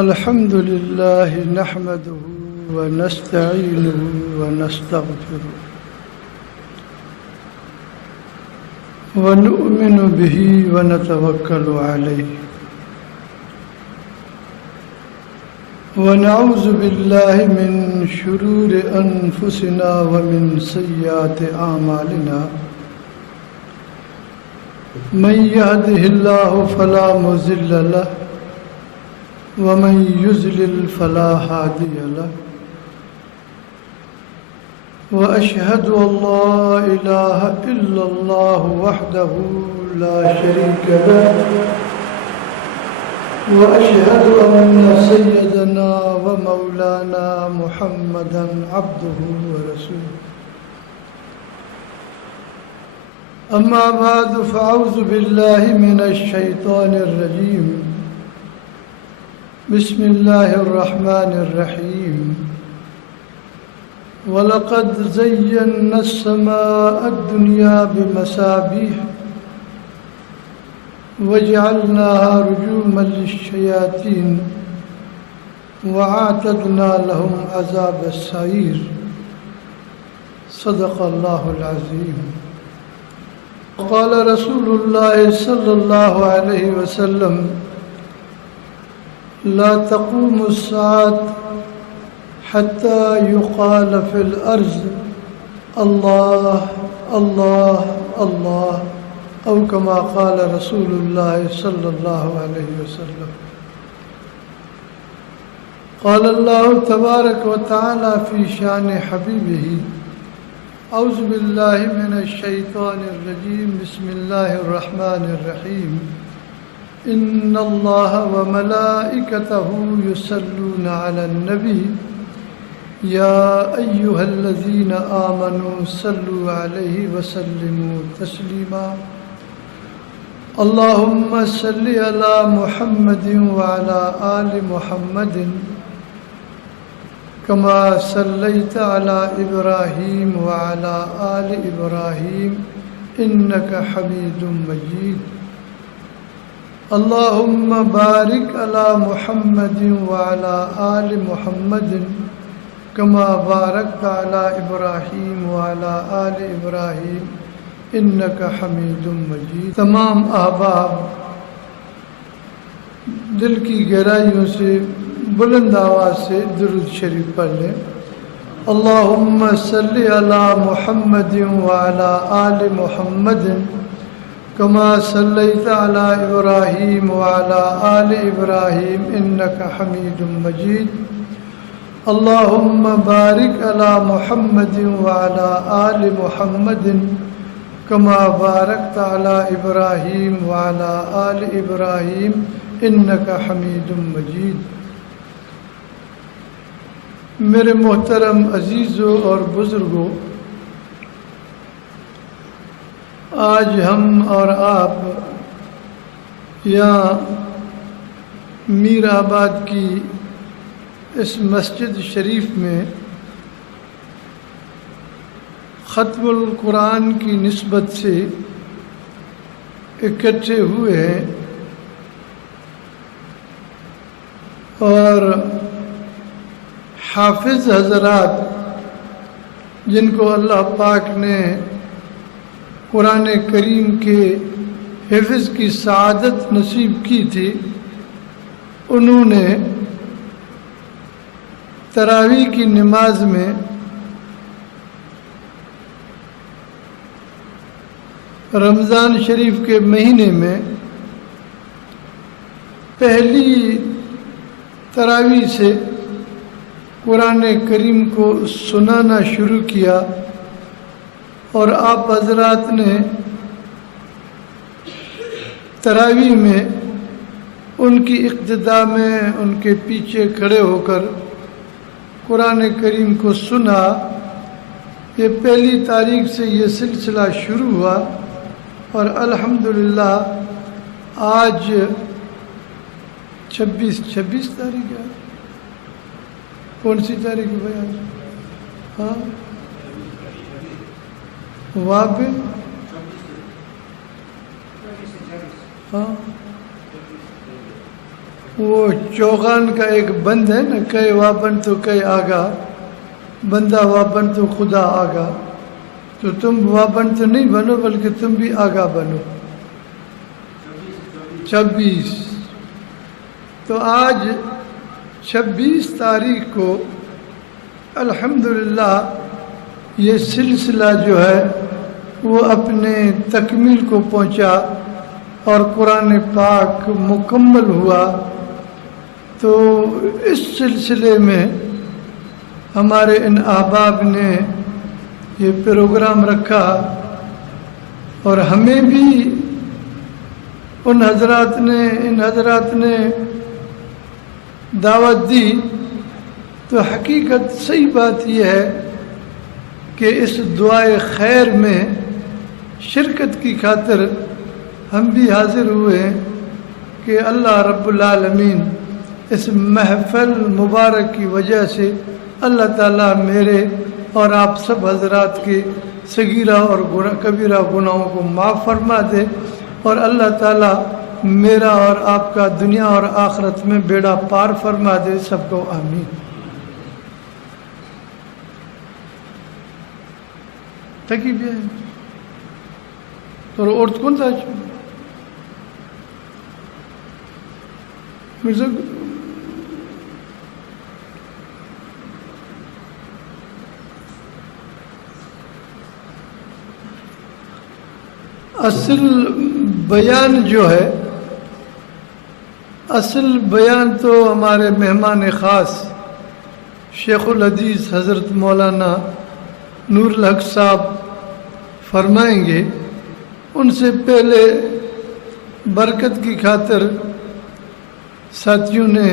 الحمد لله نحمده ونستعينه ونستغفره ونؤمن به ونتوكل عليه ونعوذ بالله من شرور أنفسنا ومن سيئات أعمالنا من يهده الله فلا مضل له ومن يضلل فلا هادي له وأشهد أن لا إله إلا الله وحده لا شريك له وأشهد أن سيدنا ومولانا محمدا عبده ورسوله أما بعد فأعوذ بالله من الشيطان الرجيم بسم الله الرحمن الرحيم وَلَقَدْ زَيَّنَّا السَّمَاءَ الدُّنْيَا بِمَصَابِيحَ وَجَعَلْنَاهَا رُجُومًا لِلشَّيَاطِينِ وَأَعْتَدْنَا لَهُمْ عَذَابَ السَّعِيرِ صدق الله العظيم. قال رسول الله صلى الله عليه وسلم لا تقوم الساعة حتى يقال في الأرض الله الله الله أو كما قال رسول الله صلى الله عليه وسلم. قال الله تبارك وتعالى في شأن حبيبه أعوذ بالله من الشيطان الرجيم بسم الله الرحمن الرحيم إن الله وملائكته يصلون على النبي يا أيها الذين آمنوا صلوا عليه وسلموا تسليما اللهم صل على محمد وعلى آل محمد كما صليت على إبراهيم وعلى آل إبراهيم إنك حميد مجيد اللهم بارك على محمد وعلى آل محمد كما باركت على إبراهيم وعلى آل إبراهيم إنك حميد مجيد. تمام احباب دل کی گہرائیوں سے بلند آواز سے درود شریف پڑھ لیں. اللهم صل على محمد وعلى آل محمد كما صليت على إبراهيم وعلى آل إبراهيم إنك حميد مجيد. اللهم بارك على محمد وعلى آل محمد كما باركت على إبراهيم وعلى آل إبراهيم إنك حميد مجيد. میرے محترم عزیزوں اور بزرگوں، آج ہم اور آپ یہاں میر آباد کی اس مسجد شریف میں ختم القرآن کی نسبت سے اکٹھے ہوئے ہیں اور حافظ حضرات جن کو اللہ پاک نے قرآن کریم کے حفظ کی سعادت نصیب کی تھی، انہوں نے تراویح کی نماز میں رمضان شریف کے مہینے میں پہلی تراویح سے قرآن کریم کو سنانا شروع کیا اور آپ حضرات نے تراویح میں ان کی اقتداء میں ان کے پیچھے کھڑے ہو کر قرآن کریم کو سنا. یہ پہلی تاریخ سے یہ سلسلہ شروع ہوا اور الحمدللہ آج 26 تاریخ ہے. کون سی تاریخ ہے بھائی آج؟ ہاں وہاں پہ ہاں وہ چوغان کا ایک بند ہے نا، کئے وابن تو کئے آگا، بندہ وابن تو خدا آگا. تو تم وابن تو نہیں بنو بلکہ تم بھی آگاہ بنو. 26. تو آج 26 تاریخ کو الحمدللہ یہ سلسلہ جو ہے وہ اپنے تکمیل کو پہنچا اور قرآن پاک مکمل ہوا. تو اس سلسلے میں ہمارے ان احباب نے یہ پروگرام رکھا اور ہمیں بھی ان حضرات نے دعوت دی. تو حقیقت صحیح بات یہ ہے کہ اس دعائے خیر میں شرکت کی خاطر ہم بھی حاضر ہوئے ہیں کہ اللہ رب العالمین اس محفل مبارک کی وجہ سے اللہ تعالیٰ میرے اور آپ سب حضرات کے صغیرہ اور کبیرہ گناہوں کو معاف فرما دے، اور اللہ تعالیٰ میرا اور آپ کا دنیا اور آخرت میں بیڑا پار فرما دے. سب کو آمین. تکی بھی ہے تو عورت کون تھا مرزا اصل بیان جو ہے، اصل بیان تو ہمارے مہمان خاص شیخ الحدیث حضرت مولانا نور الحق صاحب فرمائیں گے. ان سے پہلے برکت کی خاطر ساتھیوں نے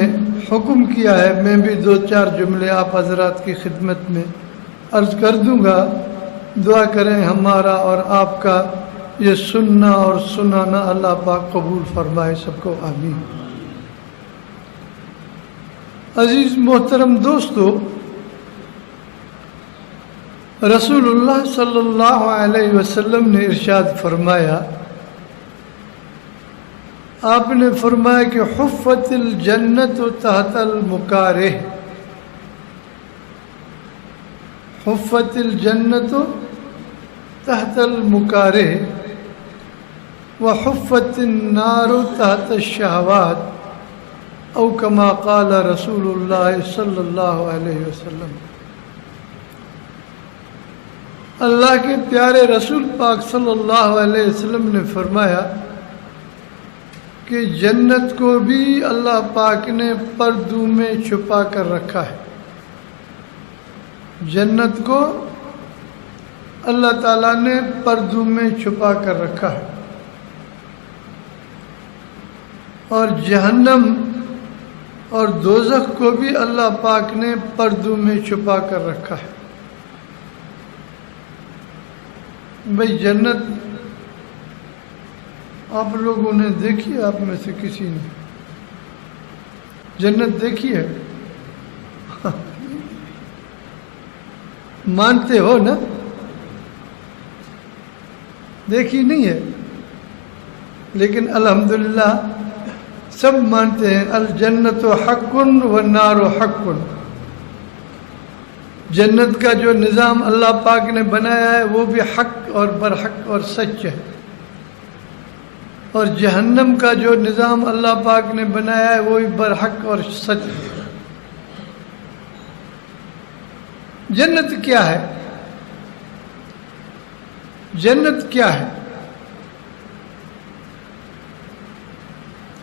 حکم کیا ہے، میں بھی 2-4 جملے آپ حضرات کی خدمت میں عرض کر دوں گا. دعا کریں ہمارا اور آپ کا یہ سننا اور سنانا اللہ پاک قبول فرمائے. سب کو آمین. عزیز محترم دوستو، رسول اللہ صلی اللہ علیہ وسلم نے ارشاد فرمایا، آپ نے فرمایا کہ حفت الجنت تحت المکارہ، حفت الجنت تحت المکارہ وحفت النار تحت الشہوات، او کما قال رسول اللہ صلی اللہ علیہ وسلم. اللہ کے پیارے رسول پاک صلی اللہ علیہ وسلم نے فرمایا کہ جنت کو بھی اللہ پاک نے پردوں میں چھپا کر رکھا ہے. جنت کو اللہ تعالیٰ نے پردوں میں چھپا کر رکھا ہے، اور جہنم اور دوزخ کو بھی اللہ پاک نے پردوں میں چھپا کر رکھا ہے. بھئی جنت آپ لوگوں نے دیکھی ہے؟ آپ میں سے کسی نے جنت دیکھی ہے؟ مانتے ہو نا؟ دیکھی نہیں ہے، لیکن الحمدللہ سب مانتے ہیں الجنت حق والنار حق. جنت کا جو نظام اللہ پاک نے بنایا ہے وہ بھی حق اور برحق اور سچ ہے، اور جہنم کا جو نظام اللہ پاک نے بنایا ہے وہ بھی برحق اور سچ ہے. جنت کیا ہے؟ جنت کیا ہے؟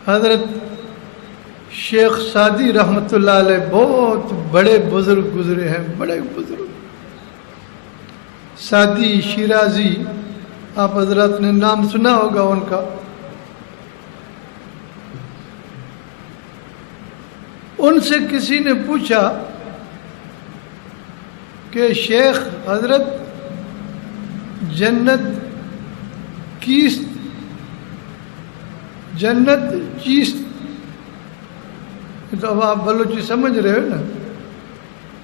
حضرت شیخ سعدی رحمۃ اللہ علیہ بہت بڑے بزرگ گزرے ہیں، بڑے بزرگ. سعدی شیرازی، آپ حضرات نے نام سنا ہوگا ان کا. ان سے کسی نے پوچھا کہ شیخ حضرت جنت کیست؟ جنت چیست؟ تو اب آپ بلوچی سمجھ رہے ہو نا،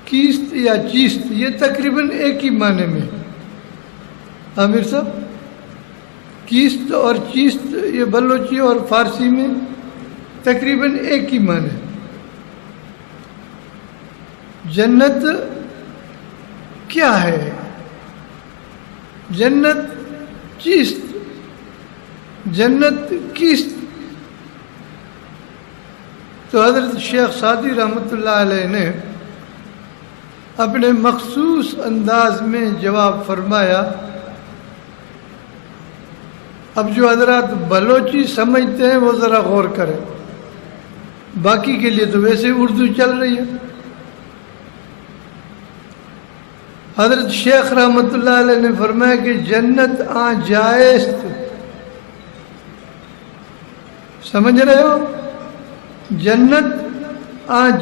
کیست یا چیست یہ تقریباً ایک ہی معنی میں. عامر صاحب، کیست اور چیست یہ بلوچی اور فارسی میں تقریباً ایک ہی معنی. جنت کیا ہے؟ جنت چیست؟ جنت کیست؟ تو حضرت شیخ سعدی رحمۃ اللہ علیہ نے اپنے مخصوص انداز میں جواب فرمایا. اب جو حضرات بلوچی سمجھتے ہیں وہ ذرا غور کریں، باقی کے لیے تو ویسے اردو چل رہی ہے. حضرت شیخ رحمۃ اللہ علیہ نے فرمایا کہ جنت جائست. سمجھ رہے ہو؟ جنت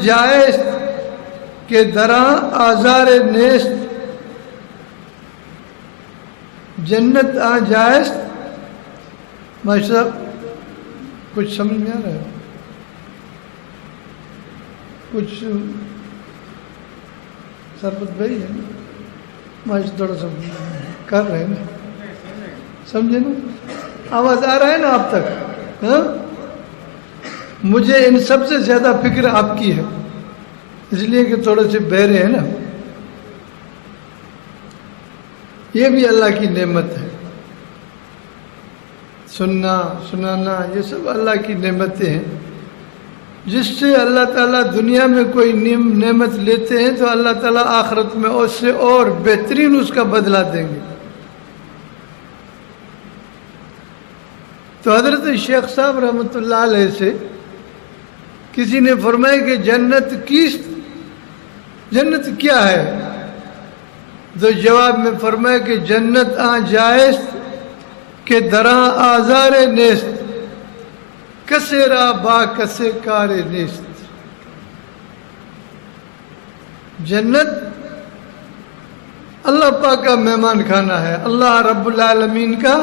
جائست کہ دراں آزار نیست. جنت جائست. ماشاء صاحب کچھ سمجھ میں آ رہا ہے؟ کچھ سربت بھائی ہے ماشاء تھوڑا سا کر رہے ہیں نا، سمجھے نا؟ آواز آ رہا ہے نا آپ تک؟ ہاں، مجھے ان سب سے زیادہ فکر آپ کی ہے، اس لیے کہ تھوڑے سے بہرے ہیں نا. یہ بھی اللہ کی نعمت ہے. سننا سنانا یہ سب اللہ کی نعمتیں ہیں. جس سے اللہ تعالیٰ دنیا میں کوئی نعمت لیتے ہیں تو اللہ تعالیٰ آخرت میں اس سے اور بہترین اس کا بدلہ دیں گے. تو حضرت شیخ صاحب رحمۃ اللہ علیہ سے کسی نے فرمایا کہ جنت کیست؟ جنت کیا ہے؟ تو جواب میں فرمایا کہ جنت جائست کہ دراں آزار نیست کسے را با کسے کار نیست. جنت اللہ پاک کا مہمان خانہ ہے، اللہ رب العالمین کا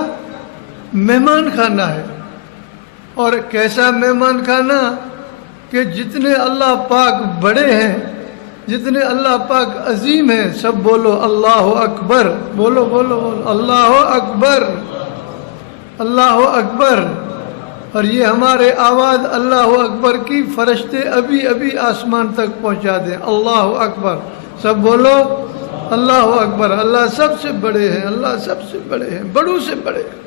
مہمان خانہ ہے. اور کیسا مہمان خانہ کہ جتنے اللہ پاک بڑے ہیں، جتنے اللہ پاک عظیم ہیں، سب بولو اللہ اکبر. بولو بولو بولو اللہ اکبر، اللہ اکبر. اور یہ ہمارے آواز اللہ اکبر کی فرشتے ابھی ابھی آسمان تک پہنچا دیں. اللہ اکبر. سب بولو اللہ اکبر. اللہ سب سے بڑے ہیں، اللہ سب سے بڑے ہیں، بڑوں سے بڑے ہیں.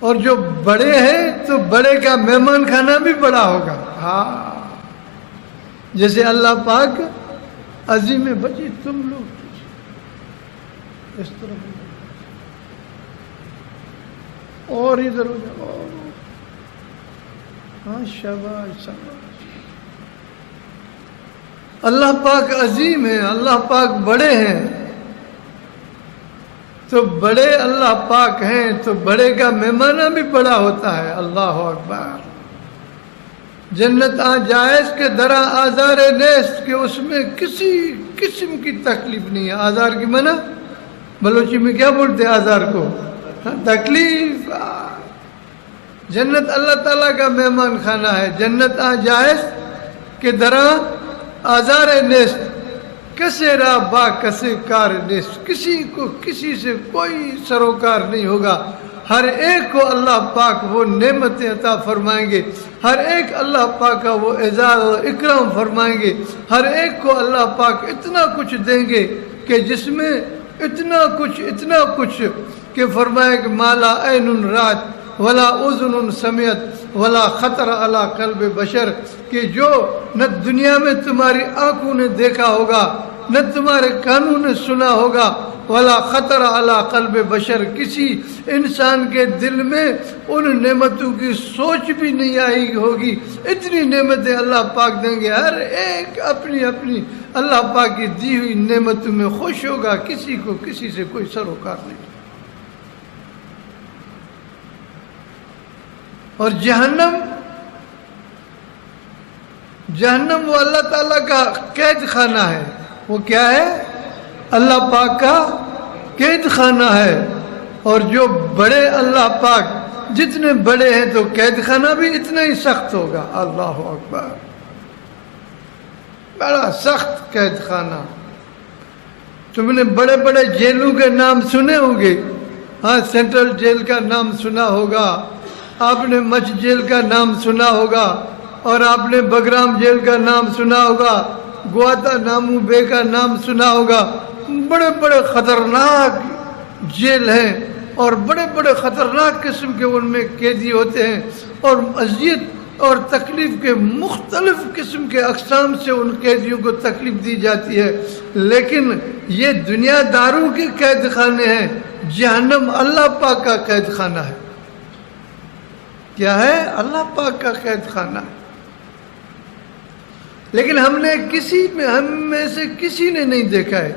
اور جو بڑے ہیں تو بڑے کا مہمان خانہ بھی بڑا ہوگا. ہاں، جیسے اللہ پاک عظیم بچی تم لوگ اس طرح اور ادھر ہو جاؤ. ہاں شاباش شاباش. اللہ پاک عظیم ہے، اللہ پاک بڑے ہیں. تو بڑے اللہ پاک ہیں تو بڑے کا مہمانہ بھی بڑا ہوتا ہے. اللہ اکبر. جنت جائز کے درا آزار نیست کہ اس میں کسی قسم کی تکلیف نہیں ہے. آزار کی معنی بلوچی میں کیا بولتے ہیں آزار کو؟ تکلیف. جنت اللہ تعالیٰ کا مہمان خانہ ہے. جنت جائز کہ درا آزار نیست کسے را با کسے کار نیست. کسی کو کسی سے کوئی سروکار نہیں ہوگا. ہر ایک کو اللہ پاک وہ نعمتیں عطا فرمائیں گے، ہر ایک اللہ پاک کا وہ اعزاز و اکرام فرمائیں گے. ہر ایک کو اللہ پاک اتنا کچھ دیں گے کہ جس میں اتنا کچھ کہ فرمائے کہ مالا عین رات ولا اذن سمعت ولا خطر علی قلب بشر، کہ جو نہ دنیا میں تمہاری آنکھوں نے دیکھا ہوگا، نہ تمہارے کانوں نے سنا ہوگا، ولا خطر علی قلب بشر، کسی انسان کے دل میں ان نعمتوں کی سوچ بھی نہیں آئی ہوگی. اتنی نعمتیں اللہ پاک دیں گے. ہر ایک اپنی اپنی اللہ پاک کی دی ہوئی نعمتوں میں خوش ہوگا. کسی کو کسی سے کوئی سروکار نہیں. اور جہنم وہ اللہ تعالیٰ کا قید خانہ ہے. وہ کیا ہے؟ اللہ پاک کا قید خانہ ہے. اور جو بڑے اللہ پاک جتنے بڑے ہیں تو قید خانہ بھی اتنا ہی سخت ہوگا. اللہ اکبر. بڑا سخت قید خانہ. تم نے بڑے بڑے جیلوں کے نام سنے ہوں گے. ہاں، سینٹرل جیل کا نام سنا ہوگا، آپ نے مچھ جیل کا نام سنا ہوگا اور آپ نے بگرام جیل کا نام سنا ہوگا، گواتا نامو بے کا نام سنا ہوگا۔ بڑے بڑے خطرناک جیل ہیں اور بڑے بڑے خطرناک قسم کے ان میں قیدی ہوتے ہیں، اور اذیت اور تکلیف کے مختلف قسم کے اقسام سے ان قیدیوں کو تکلیف دی جاتی ہے۔ لیکن یہ دنیا داروں کے قید خانے ہیں، جہنم اللہ پاک کا قید خانہ ہے۔ کیا ہے؟ اللہ پاک کا قید خانہ ہے۔ لیکن ہم میں سے کسی نے نہیں دیکھا ہے،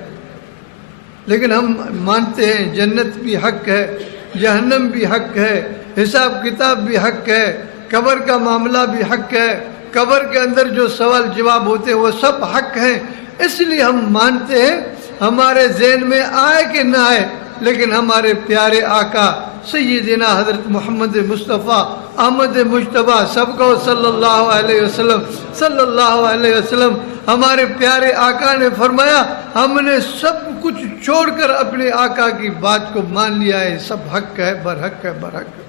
لیکن ہم مانتے ہیں جنت بھی حق ہے، جہنم بھی حق ہے، حساب کتاب بھی حق ہے، قبر کا معاملہ بھی حق ہے، قبر کے اندر جو سوال جواب ہوتے ہیں وہ سب حق ہیں۔ اس لیے ہم مانتے ہیں، ہمارے ذہن میں آئے کہ نہ آئے، لیکن ہمارے پیارے آقا سیدنا حضرت محمد مصطفیٰ احمد مجتبیٰ سب کو صلی اللہ علیہ وسلم ہمارے پیارے آقا نے فرمایا، ہم نے سب کچھ چھوڑ کر اپنے آقا کی بات کو مان لیا ہے، سب حق ہے، برحق ہے، برحق ہے۔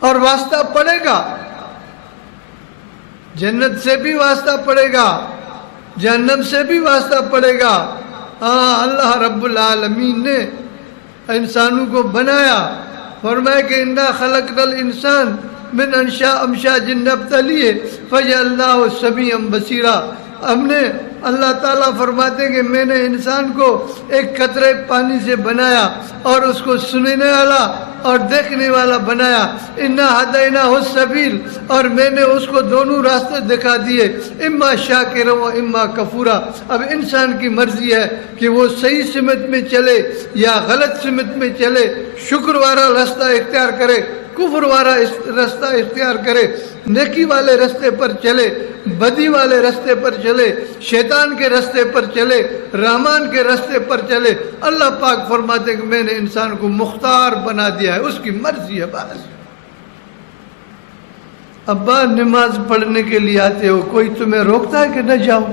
اور واسطہ پڑے گا، جنت سے بھی واسطہ پڑے گا، جہنم سے بھی واسطہ پڑے گا۔ ہاں، اللہ رب العالمین نے انسانوں کو بنایا، فرمایا کہ انا خلقنا الانسان من امشاج نبتلیہ فجعلناہ سمیعا بصیرا۔ ہم نے، اللہ تعالیٰ فرماتے ہیں کہ میں نے انسان کو ایک قطرے پانی سے بنایا اور اس کو سننے والا اور دیکھنے والا بنایا۔ انا ہدیناہ السبیل، اور میں نے اس کو دونوں راستے دکھا دیے، اما شاکرا و اما کفورا۔ اب انسان کی مرضی ہے کہ وہ صحیح سمت میں چلے یا غلط سمت میں چلے، شکر والا راستہ اختیار کرے، کفر والا راستہ اختیار کرے، نیکی والے راستے پر چلے، بدی والے راستے پر چلے، شیطان کے راستے پر چلے، رحمان کے راستے پر چلے۔ اللہ پاک فرماتے ہیں کہ میں نے انسان کو مختار بنا دیا ہے، اس کی مرضی ہے بس۔ ابا نماز پڑھنے کے لیے آتے ہو، کوئی تمہیں روکتا ہے کہ نہ جاؤ؟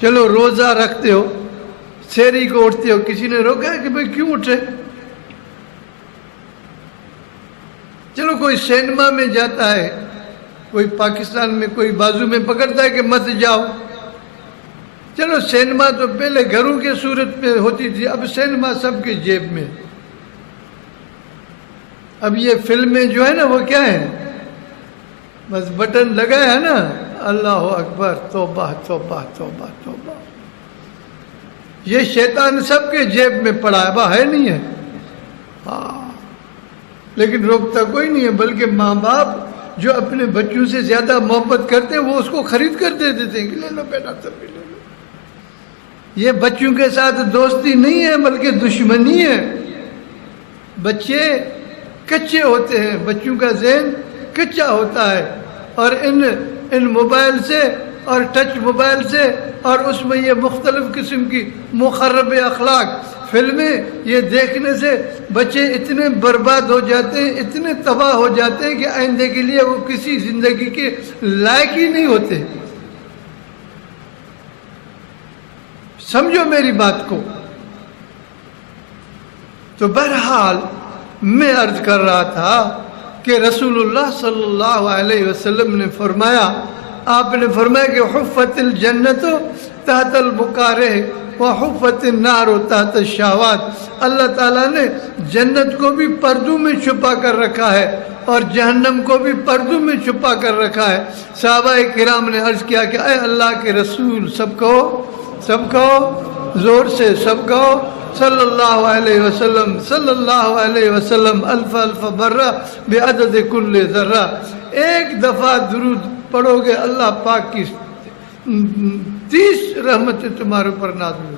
چلو روزہ رکھتے ہو، سحری کو اٹھتے ہو، کسی نے روکا ہے کہ بھئی کیوں اٹھے؟ چلو کوئی سینما میں جاتا ہے، کوئی پاکستان میں کوئی بازو میں پکڑتا ہے کہ مت جاؤ۔ چلو سینما تو پہلے گھروں کے صورت میں ہوتی تھی، اب سینما سب کے جیب میں۔ اب یہ فلمیں جو ہے نا وہ کیا ہے، بس بٹن لگایا ہے نا، اللہ اکبر، توبہ توبہ توبہ توبہ۔ یہ شیطان سب کے جیب میں پڑا ہے، ہے نہیں ہے؟ ہاں، لیکن روکتا کوئی نہیں ہے، بلکہ ماں باپ جو اپنے بچوں سے زیادہ محبت کرتے ہیں وہ اس کو خرید کر دے دیتے ہیں کہ لے لو بیٹا، تب بھی لے لو۔ یہ بچوں کے ساتھ دوستی نہیں ہے بلکہ دشمنی ہے۔ بچے کچے ہوتے ہیں، بچوں کا ذہن کچا ہوتا ہے، اور ان موبائل سے اور ٹچ موبائل سے اور اس میں یہ مختلف قسم کی مخرب اخلاق فلمیں یہ دیکھنے سے بچے اتنے برباد ہو جاتے ہیں، اتنے تباہ ہو جاتے ہیں کہ آئندے کے لیے وہ کسی زندگی کے لائق ہی نہیں ہوتے۔ سمجھو میری بات کو۔ تو بہرحال میں عرض کر رہا تھا کہ رسول اللہ صلی اللہ علیہ وسلم نے فرمایا، آپ نے فرمایا کہ حفت الجنت تحت البکارہ وحفت النار تحت الشہوات۔ اللہ تعالیٰ نے جنت کو بھی پردوں میں چھپا کر رکھا ہے اور جہنم کو بھی پردوں میں چھپا کر رکھا ہے۔ صحابہ کرام نے عرض کیا کہ اے اللہ کے رسول، سب کہو زور سے، سب کہو صلی اللہ علیہ وسلم، صلی اللہ علیہ وسلم، الف الف مرہ بعدد کل ذرہ۔ ایک دفعہ درود پڑھو گے اللہ پاک کی 30 رحمتیں تمہارے اوپر نازل ہوں،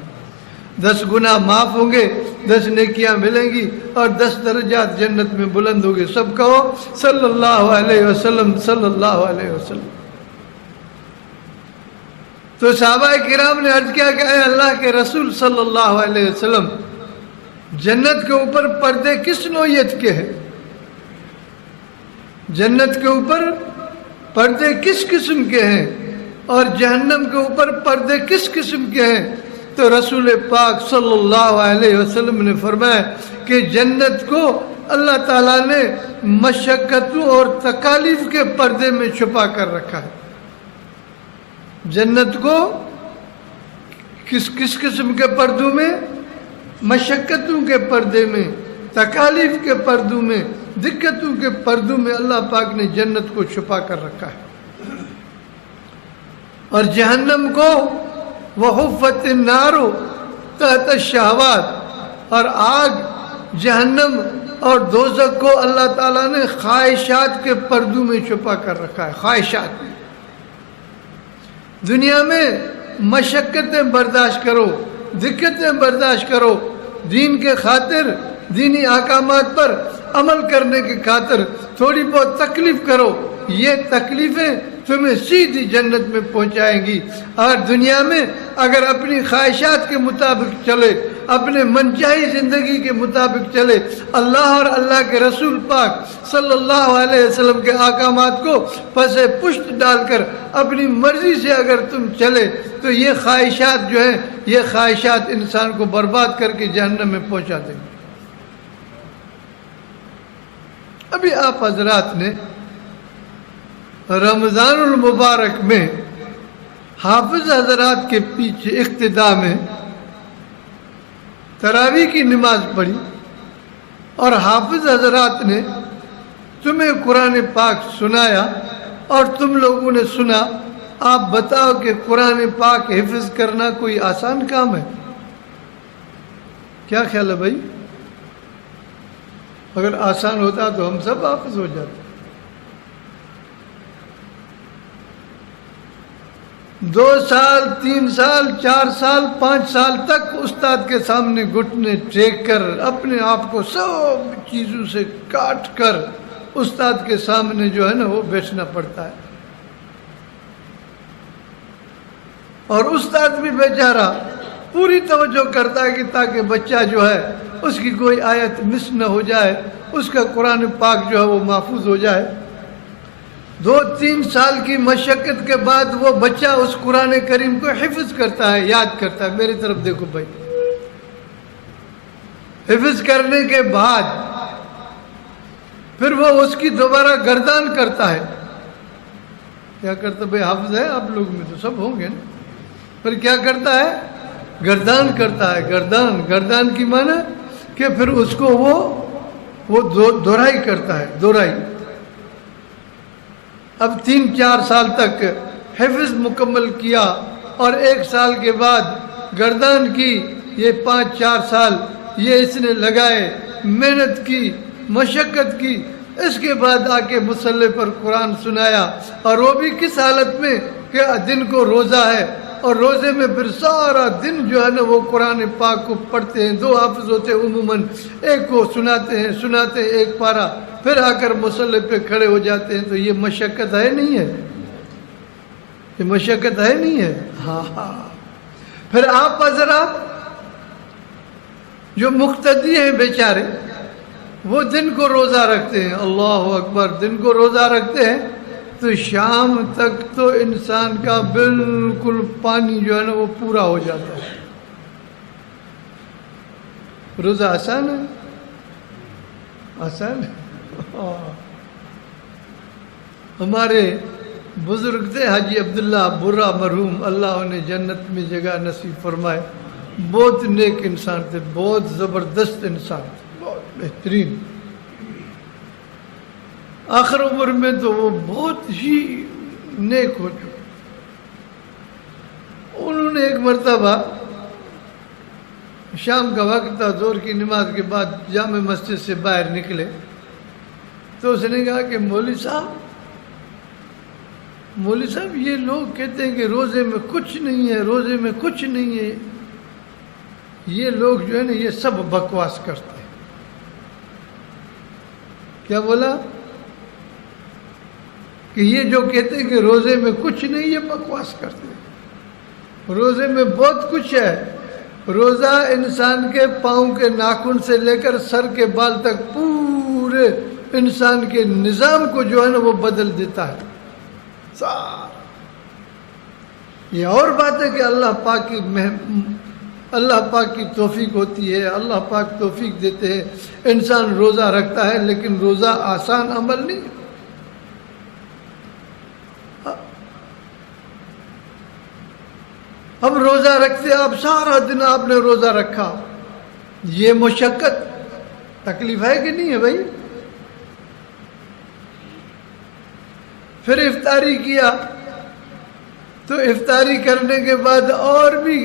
10 گناہ معاف ہوں گے، 10 نیکیاں ملیں گی اور 10 درجات جنت میں بلند ہوں گے۔ سب کہو صلی اللہ علیہ وسلم، صلی اللہ علیہ وسلم۔ تو صحابہ کرام نے عرض کیا کہ اے اللہ کے رسول صلی اللہ علیہ وسلم، جنت کے اوپر پردے کس نوعیت کے ہیں؟ جنت کے اوپر پردے کس قسم کے ہیں اور جہنم کے اوپر پردے کس قسم کے ہیں؟ تو رسول پاک صلی اللہ علیہ وسلم نے فرمایا کہ جنت کو اللہ تعالیٰ نے مشقتوں اور تکالیف کے پردے میں چھپا کر رکھا ہے۔ جنت کو کس قسم کے پردوں میں؟ مشقتوں کے پردے میں، تکالیف کے پردوں میں، دقتوں کے پردوں میں اللہ پاک نے جنت کو چھپا کر رکھا ہے۔ اور جہنم کو وحفت النار تحت الشہوات، اور آگ جہنم اور دوزخ کو اللہ تعالیٰ نے خواہشات کے پردوں میں چھپا کر رکھا ہے۔ خواہشات میں دنیا میں مشقتیں برداشت کرو، دقتیں برداشت کرو، دین کے خاطر، دینی احکامات پر عمل کرنے کی خاطر تھوڑی بہت تکلیف کرو، یہ تکلیفیں تمہیں سیدھی جنت میں پہنچائیں گی۔ اور دنیا میں اگر اپنی خواہشات کے مطابق چلے، اپنے منچاہی زندگی کے مطابق چلے، اللہ اور اللہ کے رسول پاک صلی اللہ علیہ وسلم کے احکامات کو پس پشت ڈال کر اپنی مرضی سے اگر تم چلے تو یہ خواہشات جو ہیں، یہ خواہشات انسان کو برباد کر کے جہنم میں پہنچا دیں گے۔ ابھی آپ حضرات نے رمضان المبارک میں حافظ حضرات کے پیچھے اقتداء میں تراویح کی نماز پڑھی، اور حافظ حضرات نے تمہیں قرآن پاک سنایا اور تم لوگوں نے سنا۔ آپ بتاؤ کہ قرآن پاک حفظ کرنا کوئی آسان کام ہے؟ کیا خیال ہے بھائی؟ اگر آسان ہوتا تو ہم سب حافظ ہو جاتے۔ 2 سال 3 سال 4 سال 5 سال تک استاد کے سامنے گھٹنے ٹیک کر اپنے آپ کو سب چیزوں سے کاٹ کر استاد کے سامنے جو ہے نا وہ بیٹھنا پڑتا ہے، اور استاد بھی بیچارہ پوری توجہ کرتا ہے کہ تاکہ بچہ جو ہے اس کی کوئی آیت مس نہ ہو جائے، اس کا قرآن پاک جو ہے وہ محفوظ ہو جائے۔ 2-3 سال کی مشقت کے بعد وہ بچہ اس قرآن کریم کو حفظ کرتا ہے، یاد کرتا ہے۔ میری طرف دیکھو بھائی، حفظ کرنے کے بعد پھر وہ اس کی دوبارہ گردان کرتا ہے۔ کیا کرتا بھائی؟ حافظ ہے آپ لوگ میں تو سب ہوں گے نا؟ پھر کیا کرتا ہے؟ گردان کرتا ہے۔ گردان کی معنی کہ پھر اس کو وہ دہرائی کرتا ہے، دہرائی۔ اب 3-4 سال تک حفظ مکمل کیا، اور 1 سال کے بعد گردان کی۔ یہ 5-4 سال یہ اس نے لگائے، محنت کی، مشقت کی، اس کے بعد آ کے مصلی پر قرآن سنایا، اور وہ بھی کس حالت میں کہ دن کو روزہ ہے، اور روزے میں پھر سارا دن جو ہے نا وہ قرآن پاک کو پڑھتے ہیں۔ 2 حافظ ہوتے ہیں عموماً، ایک کو سناتے ہیں 1 پارہ، پھر آ کر مصلی پہ کھڑے ہو جاتے ہیں۔ تو یہ مشقت ہے نہیں ہے؟ یہ مشقت ہے نہیں ہے؟ ہاں۔ پھر آپ حضرات جو مقتدی ہیں بیچارے، وہ دن کو روزہ رکھتے ہیں، اللہ اکبر، دن کو روزہ رکھتے ہیں، تو شام تک تو انسان کا بالکل پانی جو ہے نا وہ پورا ہو جاتا ہے۔ روزہ آسان ہے؟ آسان ہے؟ ہمارے بزرگ تھے حاجی عبداللہ برہ مرحوم، اللہ انہیں جنت میں جگہ نصیب فرمائے، بہت نیک انسان تھے، بہت زبردست انسان تھے، بہت بہترین۔ آخر عمر میں تو وہ بہت ہی نیک ہو چکے۔ انہوں نے ایک مرتبہ شام کا وقت تھا، ظہر کی نماز کے بعد جامع مسجد سے باہر نکلے، تو اس نے کہا کہ مولوی صاحب یہ لوگ کہتے ہیں کہ روزے میں کچھ نہیں ہے، روزے میں کچھ نہیں ہے، یہ لوگ جو ہے نا یہ سب بکواس کرتے ہیں۔ کیا بولا؟ کہ یہ جو کہتے ہیں کہ روزے میں کچھ نہیں، یہ بکواس کرتے ہیں۔ روزے میں بہت کچھ ہے۔ روزہ انسان کے پاؤں کے ناخن سے لے کر سر کے بال تک پورے انسان کے نظام کو جو ہے نا وہ بدل دیتا ہے۔ یہ اور بات ہے کہ اللہ پاک کی اللہ پاک کی توفیق ہوتی ہے، اللہ پاک توفیق دیتے ہیں، انسان روزہ رکھتا ہے، لیکن روزہ آسان عمل نہیں۔ اب روزہ رکھتے، آپ سارا دن آپ نے روزہ رکھا، یہ مشقت تکلیف ہے کہ نہیں ہے بھائی؟ پھر افطاری کیا تو افطاری کرنے کے بعد اور بھی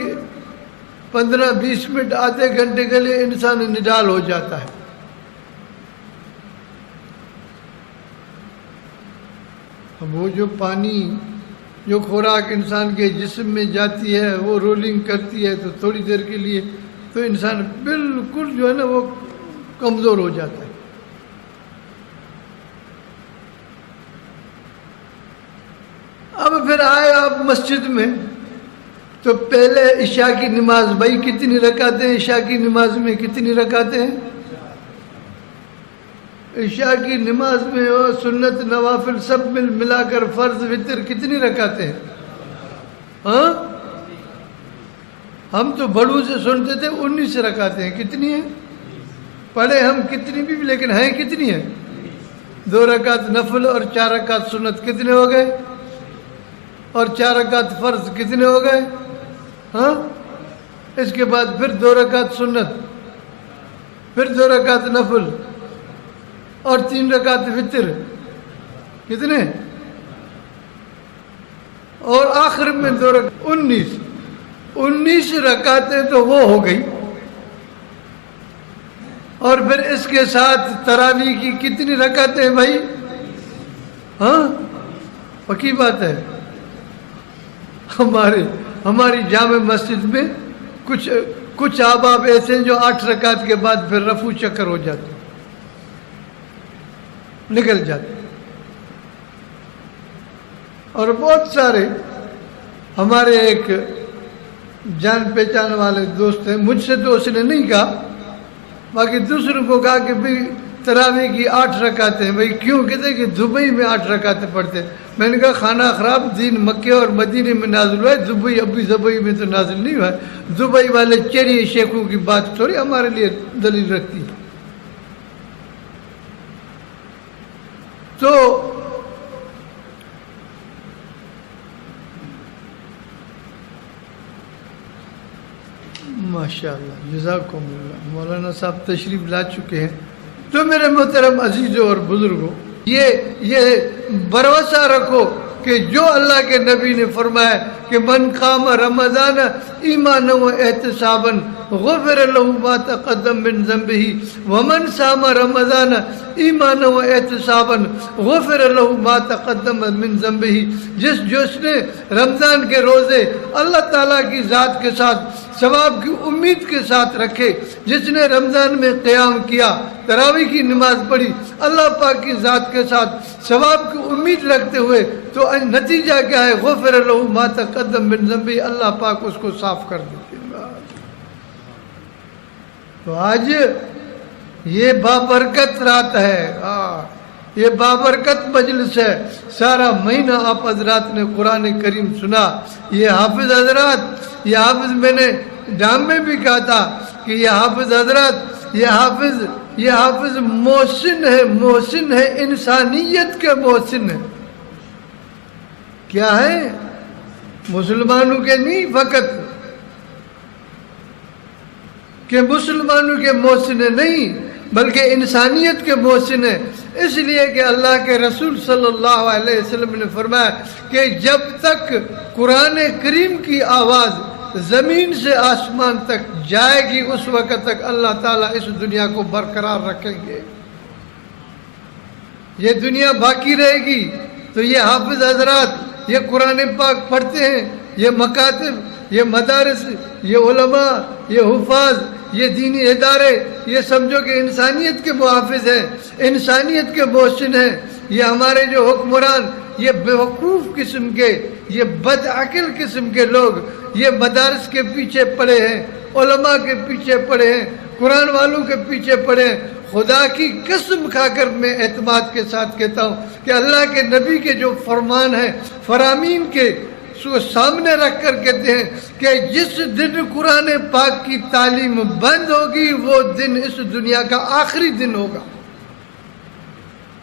15-20 منٹ آدھے گھنٹے کے لیے انسان نڈال ہو جاتا ہے۔ اب وہ جو پانی، جو خوراک انسان کے جسم میں جاتی ہے، وہ رولنگ کرتی ہے تو تھوڑی دیر کے لیے تو انسان بالکل جو ہے نا وہ کمزور ہو جاتا ہے۔ اب پھر آئے آپ مسجد میں تو پہلے عشاء کی نماز، بھائی کتنی رکعتیں ہیں عشاء کی نماز میں؟ کتنی رکعتیں ہیں عشاء کی نماز میں؟ اور سنت نوافل سب ملا کر فرض وتر کتنی رکعتیں ہیں؟ ہاں ہم تو بڑوں سے سنتے تھے 19 رکعتیں ہیں۔ کتنی ہیں؟ پڑھے ہم کتنی بھی، لیکن ہیں کتنی ہیں؟ 2 رکعت نفل اور 4 رکعت سنت، کتنے ہو گئے؟ اور 4 رکعت فرض کتنے ہو گئے؟ ہاں اس کے بعد پھر 2 رکعت سنت، پھر 2 رکعت نفل اور 3 رکعت وتر، کتنے؟ اور آخر میں 2 رکعت 19 رکعتیں تو وہ ہو گئی۔ اور پھر اس کے ساتھ تراویح کی کتنی رکعتیں بھائی؟ ہاں پکی بات ہے، ہماری جامع مسجد میں کچھ احباب ایسے ہیں جو 8 رکعت کے بعد پھر رفع چکر ہو جاتے، نکل جاتے۔ اور بہت سارے ہمارے ایک جان پہچان والے دوست ہیں، مجھ سے تو اس نے نہیں کہا، باقی دوسروں کو کہا کہ بھئی تراویح کی 8 رکعتیں، بھئی کیوں؟ کہتے کہ دبئی میں 8 رکعتیں پڑھتے۔ میں نے کہا خانہ خراب، دین مکے اور مدینے میں نازل ہوا ہے، دبئی میں تو نازل نہیں ہوا ہے۔ دبئی والے چیری شیخوں کی بات تھوڑی ہمارے لیے دلیل رکھتی ہے۔ تو ماشاءاللہ جزاکم اللہ، مولانا صاحب تشریف لا چکے ہیں۔ تو میرے محترم عزیزوں اور بزرگوں، یہ بھروسہ رکھو کہ جو اللہ کے نبی نے فرمایا کہ من قام رمضان ایمانا و احتسابا غفر له ما تقدم من ذنبه ومن صام رمضان ایمانا و احتسابا غفر له ما تقدم من ذنبه، جس نے رمضان کے روزے اللہ تعالیٰ کی ذات کے ساتھ ثواب کی امید کے ساتھ رکھے، جس نے رمضان میں قیام کیا، تراویح کی نماز پڑھی اللہ پاک کی ذات کے ساتھ ثواب کی امید رکھتے ہوئے، تو نتیجہ کیا ہے؟ غفر له ما تقدم من ذنبه، اللہ پاک اس کو صاف کر دیتے ہیں۔ تو آج یہ بابرکت رات ہے، یہ بابرکت مجلس ہے۔ سارا مہینہ آپ حضرات نے قرآن کریم سنا۔ یہ حافظ حضرات، یہ حافظ میں نے ڈام میں بھی کہا تھا کہ یہ حافظ حضرات، یہ حافظ محسن ہے، انسانیت کے محسن ہے۔ کیا ہے؟ مسلمانوں کے نہیں فقط کہ مسلمانوں کے محسن نہیں، بلکہ انسانیت کے محسن ہے۔ اس لیے کہ اللہ کے رسول صلی اللہ علیہ وسلم نے فرمایا کہ جب تک قرآن کریم کی آواز زمین سے آسمان تک جائے گی، اس وقت تک اللہ تعالیٰ اس دنیا کو برقرار رکھیں گے۔ یہ دنیا باقی رہے گی تو یہ حافظ حضرات، یہ قرآن پاک پڑھتے ہیں، یہ مکاتب، یہ مدارس، یہ علماء، یہ حفاظ، یہ دینی ادارے، یہ سمجھو کہ انسانیت کے محافظ ہیں، انسانیت کے محسن ہیں۔ یہ ہمارے جو حکمران، یہ بیوقوف قسم کے، یہ بدعقل قسم کے لوگ، یہ مدارس کے پیچھے پڑے ہیں، علماء کے پیچھے پڑے ہیں، قرآن والوں کے پیچھے پڑے ہیں۔ خدا کی قسم کھا کر میں اعتماد کے ساتھ کہتا ہوں کہ اللہ کے نبی کے جو فرمان ہیں، فرامین کے، سامنے رکھ کر کہتے ہیں کہ جس دن قرآن پاک کی تعلیم بند ہوگی وہ دن اس دنیا کا آخری دن ہوگا۔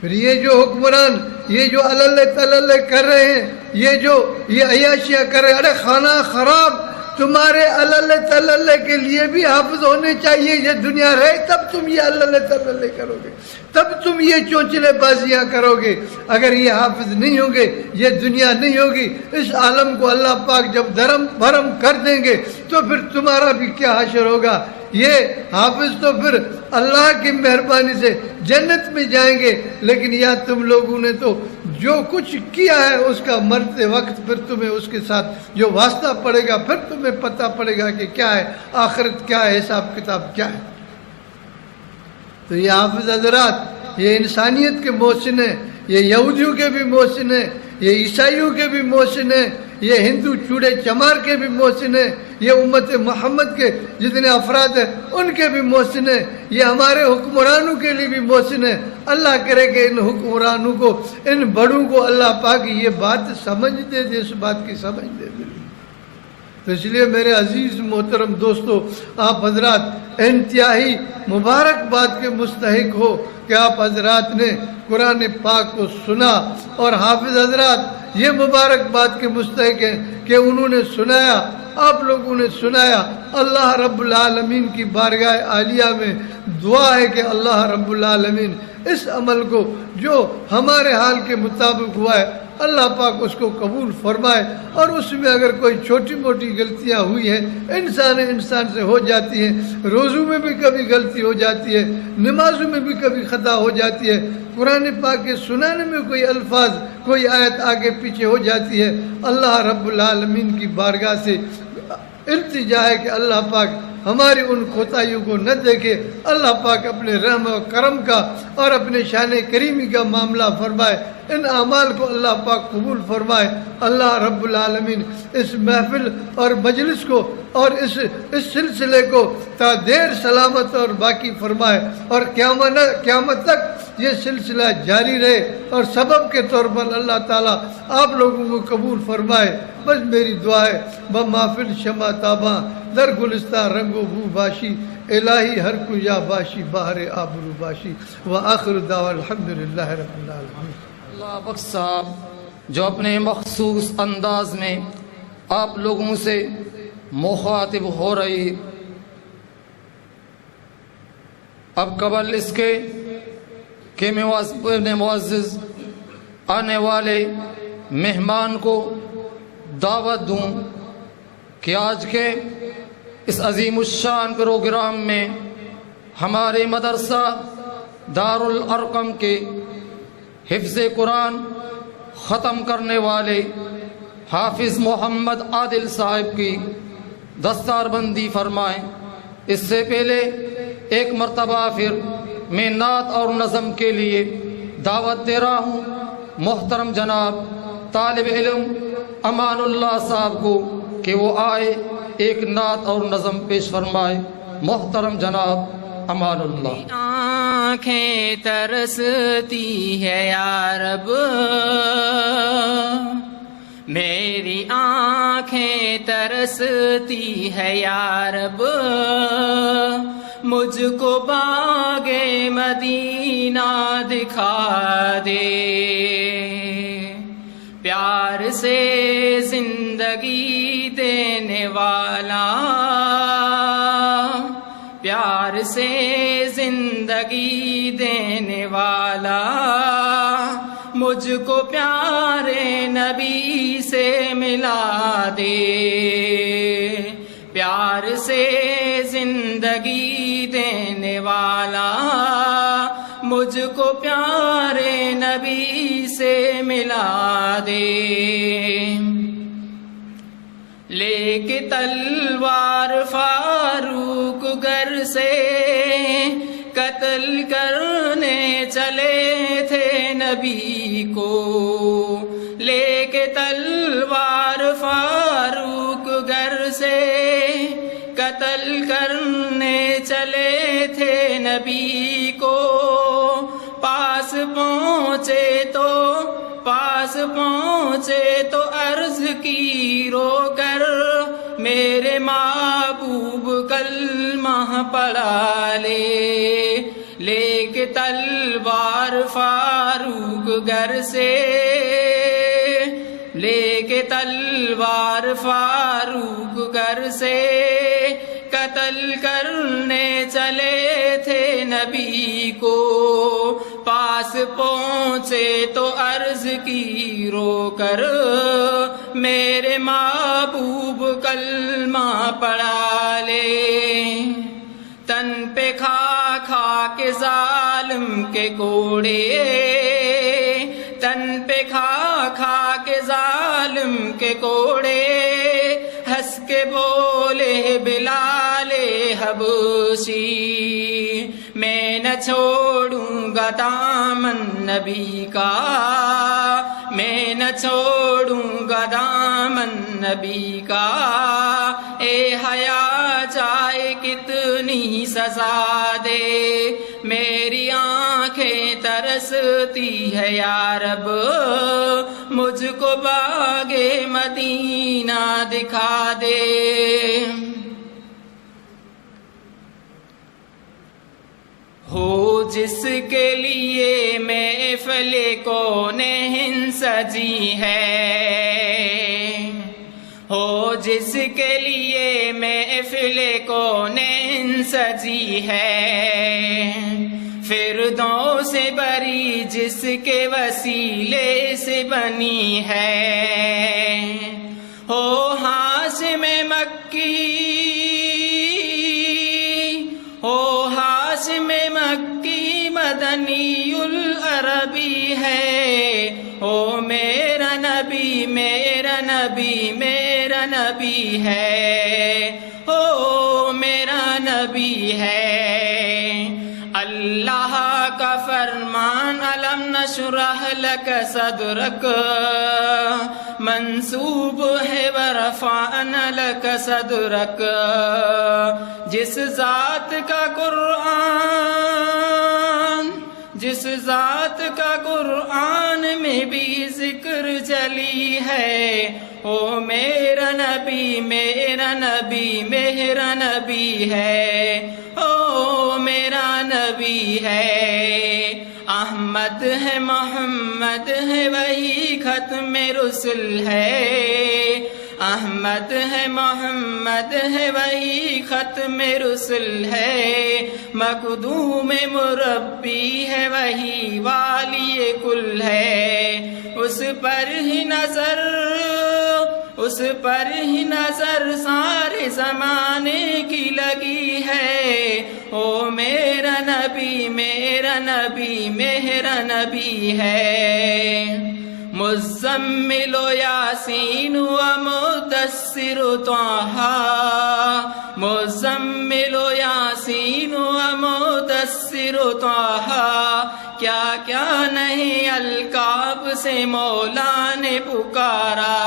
پھر یہ جو حکمران یہ جو اللہ تعالی کر رہے ہیں، یہ عیاشیاں کر رہے ہیں، ارے خانہ خراب، تمہارے اللہ تعالی کے لیے بھی حافظ ہونے چاہیے۔ یہ دنیا رہے تب تم یہ اللہ تعالی کرو گے، تب تم یہ چونچلے بازیاں کرو گے۔ اگر یہ حافظ نہیں ہوں گے، یہ دنیا نہیں ہوگی، اس عالم کو اللہ پاک جب دھرم بھرم کر دیں گے تو پھر تمہارا بھی کیا حشر ہوگا۔ یہ حافظ تو پھر اللہ کی مہربانی سے جنت میں جائیں گے، لیکن یا تم لوگوں نے تو جو کچھ کیا ہے اس کا مرتے وقت پھر تمہیں اس کے ساتھ جو واسطہ پڑے گا، پھر تمہیں پتہ پڑے گا کہ کیا ہے آخرت، کیا ہے حساب کتاب کیا ہے۔ تو یہ حافظ حضرات یہ انسانیت کے محسن ہیں، یہ یہودیوں کے بھی محسن ہیں، یہ عیسائیوں کے بھی محسن ہیں، یہ ہندو چوڑے چمار کے بھی محسن ہیں، یہ امت محمد کے جتنے افراد ہیں ان کے بھی محسن ہیں، یہ ہمارے حکمرانوں کے لیے بھی محسن ہیں۔ اللہ کرے کہ ان حکمرانوں کو، ان بڑوں کو اللہ پاک یہ بات سمجھ دے، اس بات کی سمجھ دے۔ تو اس لیے میرے عزیز محترم دوستو، آپ حضرات انتہائی مبارکباد کے مستحق ہو کہ آپ حضرات نے قرآن پاک کو سنا، اور حافظ حضرات یہ مبارکباد کے مستحق ہیں کہ انہوں نے سنایا، آپ لوگوں نے سنایا۔ اللہ رب العالمین کی بارگاہ عالیہ میں دعا ہے کہ اللہ رب العالمین اس عمل کو جو ہمارے حال کے مطابق ہوا ہے اللہ پاک اس کو قبول فرمائے، اور اس میں اگر کوئی چھوٹی موٹی غلطیاں ہوئی ہیں، انسان سے ہو جاتی ہیں، روزوں میں بھی کبھی غلطی ہو جاتی ہے، نمازوں میں بھی کبھی خطا ہو جاتی ہے، قرآن پاک کے سنانے میں کوئی الفاظ کوئی آیت آگے پیچھے ہو جاتی ہے، اللہ رب العالمین کی بارگاہ سے التجا ہے کہ اللہ پاک ہماری ان کوتاہیوں کو نہ دیکھے، اللہ پاک اپنے رحم و کرم کا اور اپنے شان کریمی کا معاملہ فرمائے، ان اعمال کو اللہ پاک قبول فرمائے۔ اللہ رب العالمین اس محفل اور مجلس کو اور اس سلسلے کو تا دیر سلامت اور باقی فرمائے، اور قیامت تک یہ سلسلہ جاری رہے، اور سبب کے طور پر اللہ تعالیٰ آپ لوگوں کو قبول فرمائے۔ بس میری دعا ہے بمحفل شمع تاباں در گلستہ رنگ و بو باشی، الہی ہر کو یا باشی باہر آبرو باشی، وآخر دعوان الحمدللہ رب العالمین۔ اللہ بخش صاحب جو اپنے مخصوص انداز میں آپ لوگوں سے مخاطب ہو رہی، اب قبل اس کے کہ میں اپنے معزز آنے والے مہمان کو دعوت دوں کہ آج کے اس عظیم الشان پروگرام میں ہمارے مدرسہ دارالارقم کے حفظ قرآن ختم کرنے والے حافظ محمد عادل صاحب کی دستار بندی فرمائیں۔ اس سے پہلے ایک مرتبہ پھر میں نعت اور نظم کے لیے دعوت دے رہا ہوں محترم جناب طالب علم امان اللہ صاحب کو کہ وہ آئے ایک نعت اور نظم پیش فرمائے۔ محترم جناب امان اللہ۔ آنکھیں ترستی ہے یا رب، میری آنکھیں ترستی ہے یا رب، مجھ کو باغ مدینہ دکھا دے، پیار سے زندگی دینے والا، پیار سے زندگی دینے والا، مجھ کو پیارے نبی سے ملا دے، پیار سے زندگی دینے والا، مجھ کو پیارے نبی سے ملا دے۔ لے کے تلوار فاروق گھر سے قتل کرنے چلے تھے نبی کو، لے کے تلوار فاروق گھر سے قتل کرنے چلے تھے نبی کو، پاس پہنچے تو عرض کی پڑھا لے کے تلوار فاروق گھر سے، لے کے تلوار فاروق گھر سے، قتل کرنے چلے تھے نبی کو، پاس پہنچے تو عرض کی رو کر، میرے محبوب کلمہ پڑھا لے، تن پہ کھا کھا کے ظالم کے کوڑے، تن پہ کھا کھا کے ظالم کے کوڑے، ہنس کے بولے بلال حبشی، میں نہ چھوڑوں گا دامن نبی کا، میں نہ چھوڑوں گا دامن نبی کا، اے حیا چاہے کتنی سزا دے، میری آنکھیں ترستی ہے یا رب، مجھ کو باغ مدینہ دکھا دے۔ ہو جس کے لیے محفل کونین سجی ہے، ہو جس کے لیے محفل کونین سجی ہے، فردوس بری جس کے وسیلے سے بنی ہے، ہو ہاشم مکی، ہو ہاشم مکی مدنی العربی ہے، او میرا نبی میرا نبی میرا نبی ہے، او میرا نبی ہے۔ اللہ کا فرمان علم نشرح لک صدرک منصوب ہے ورفعنا لک صدرک، جس ذات کا قرآن، جس ذات کا قرآن میں بھی ذکر چلی ہے، او میرا نبی میرا نبی میرا نبی ہے، او میرا نبی ہے۔ احمد ہے محمد ہے وہی ختم رسل ہے، احمد ہے محمد ہے وہی ختم رسل ہے، مخدوم مربی ہے وہی والی کل ہے، اس پر ہی نظر، اس پر ہی نظر سارے زمانے کی لگی ہے، او میرا نبی میرا نبی میرا نبی ہے۔ مزمل و یاسین و مدثر طٰہٰ، مزمل و یاسین و مدثر طٰہٰ، کیا کیا نہیں القاب سے مولا نے پکارا،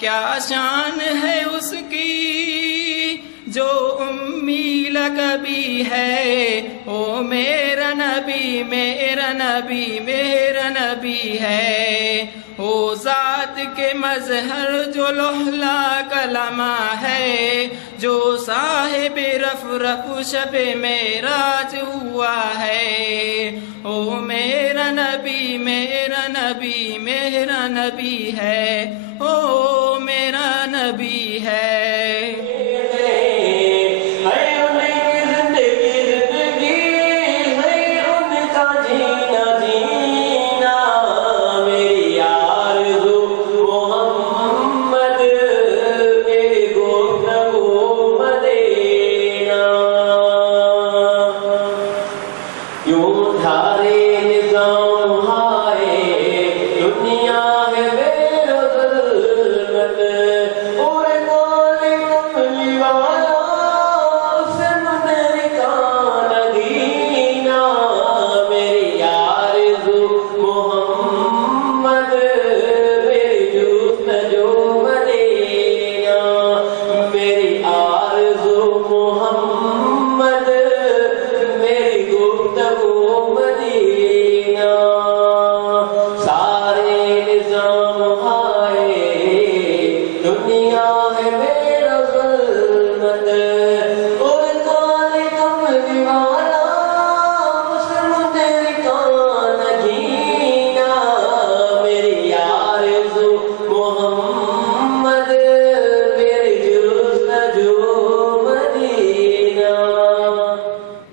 کیا شان ہے اس کی جو امی لقبی ہے، او میرا نبی میرا نبی میرا نبی ہے، او ذات کے مظہر جو لولا کلمہ ہے، جو صاحب رفرف شب معراج ہوا ہے، او میرا نبی میرا نبی میرا نبی ہے، او میرا نبی ہے۔ دنیا ہے بے ظلمت، اور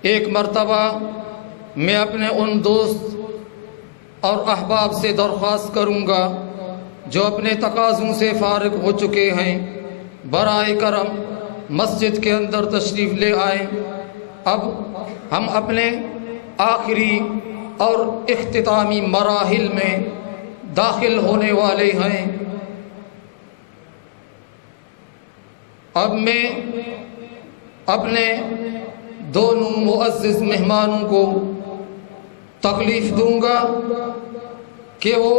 ایک مرتبہ میں اپنے ان دوست اور احباب سے درخواست کروں گا جو اپنے تقاضوں سے فارغ ہو چکے ہیں، برائے کرم مسجد کے اندر تشریف لے آئیں۔ اب ہم اپنے آخری اور اختتامی مراحل میں داخل ہونے والے ہیں۔ اب میں اپنے دونوں معزز مہمانوں کو تکلیف دوں گا کہ وہ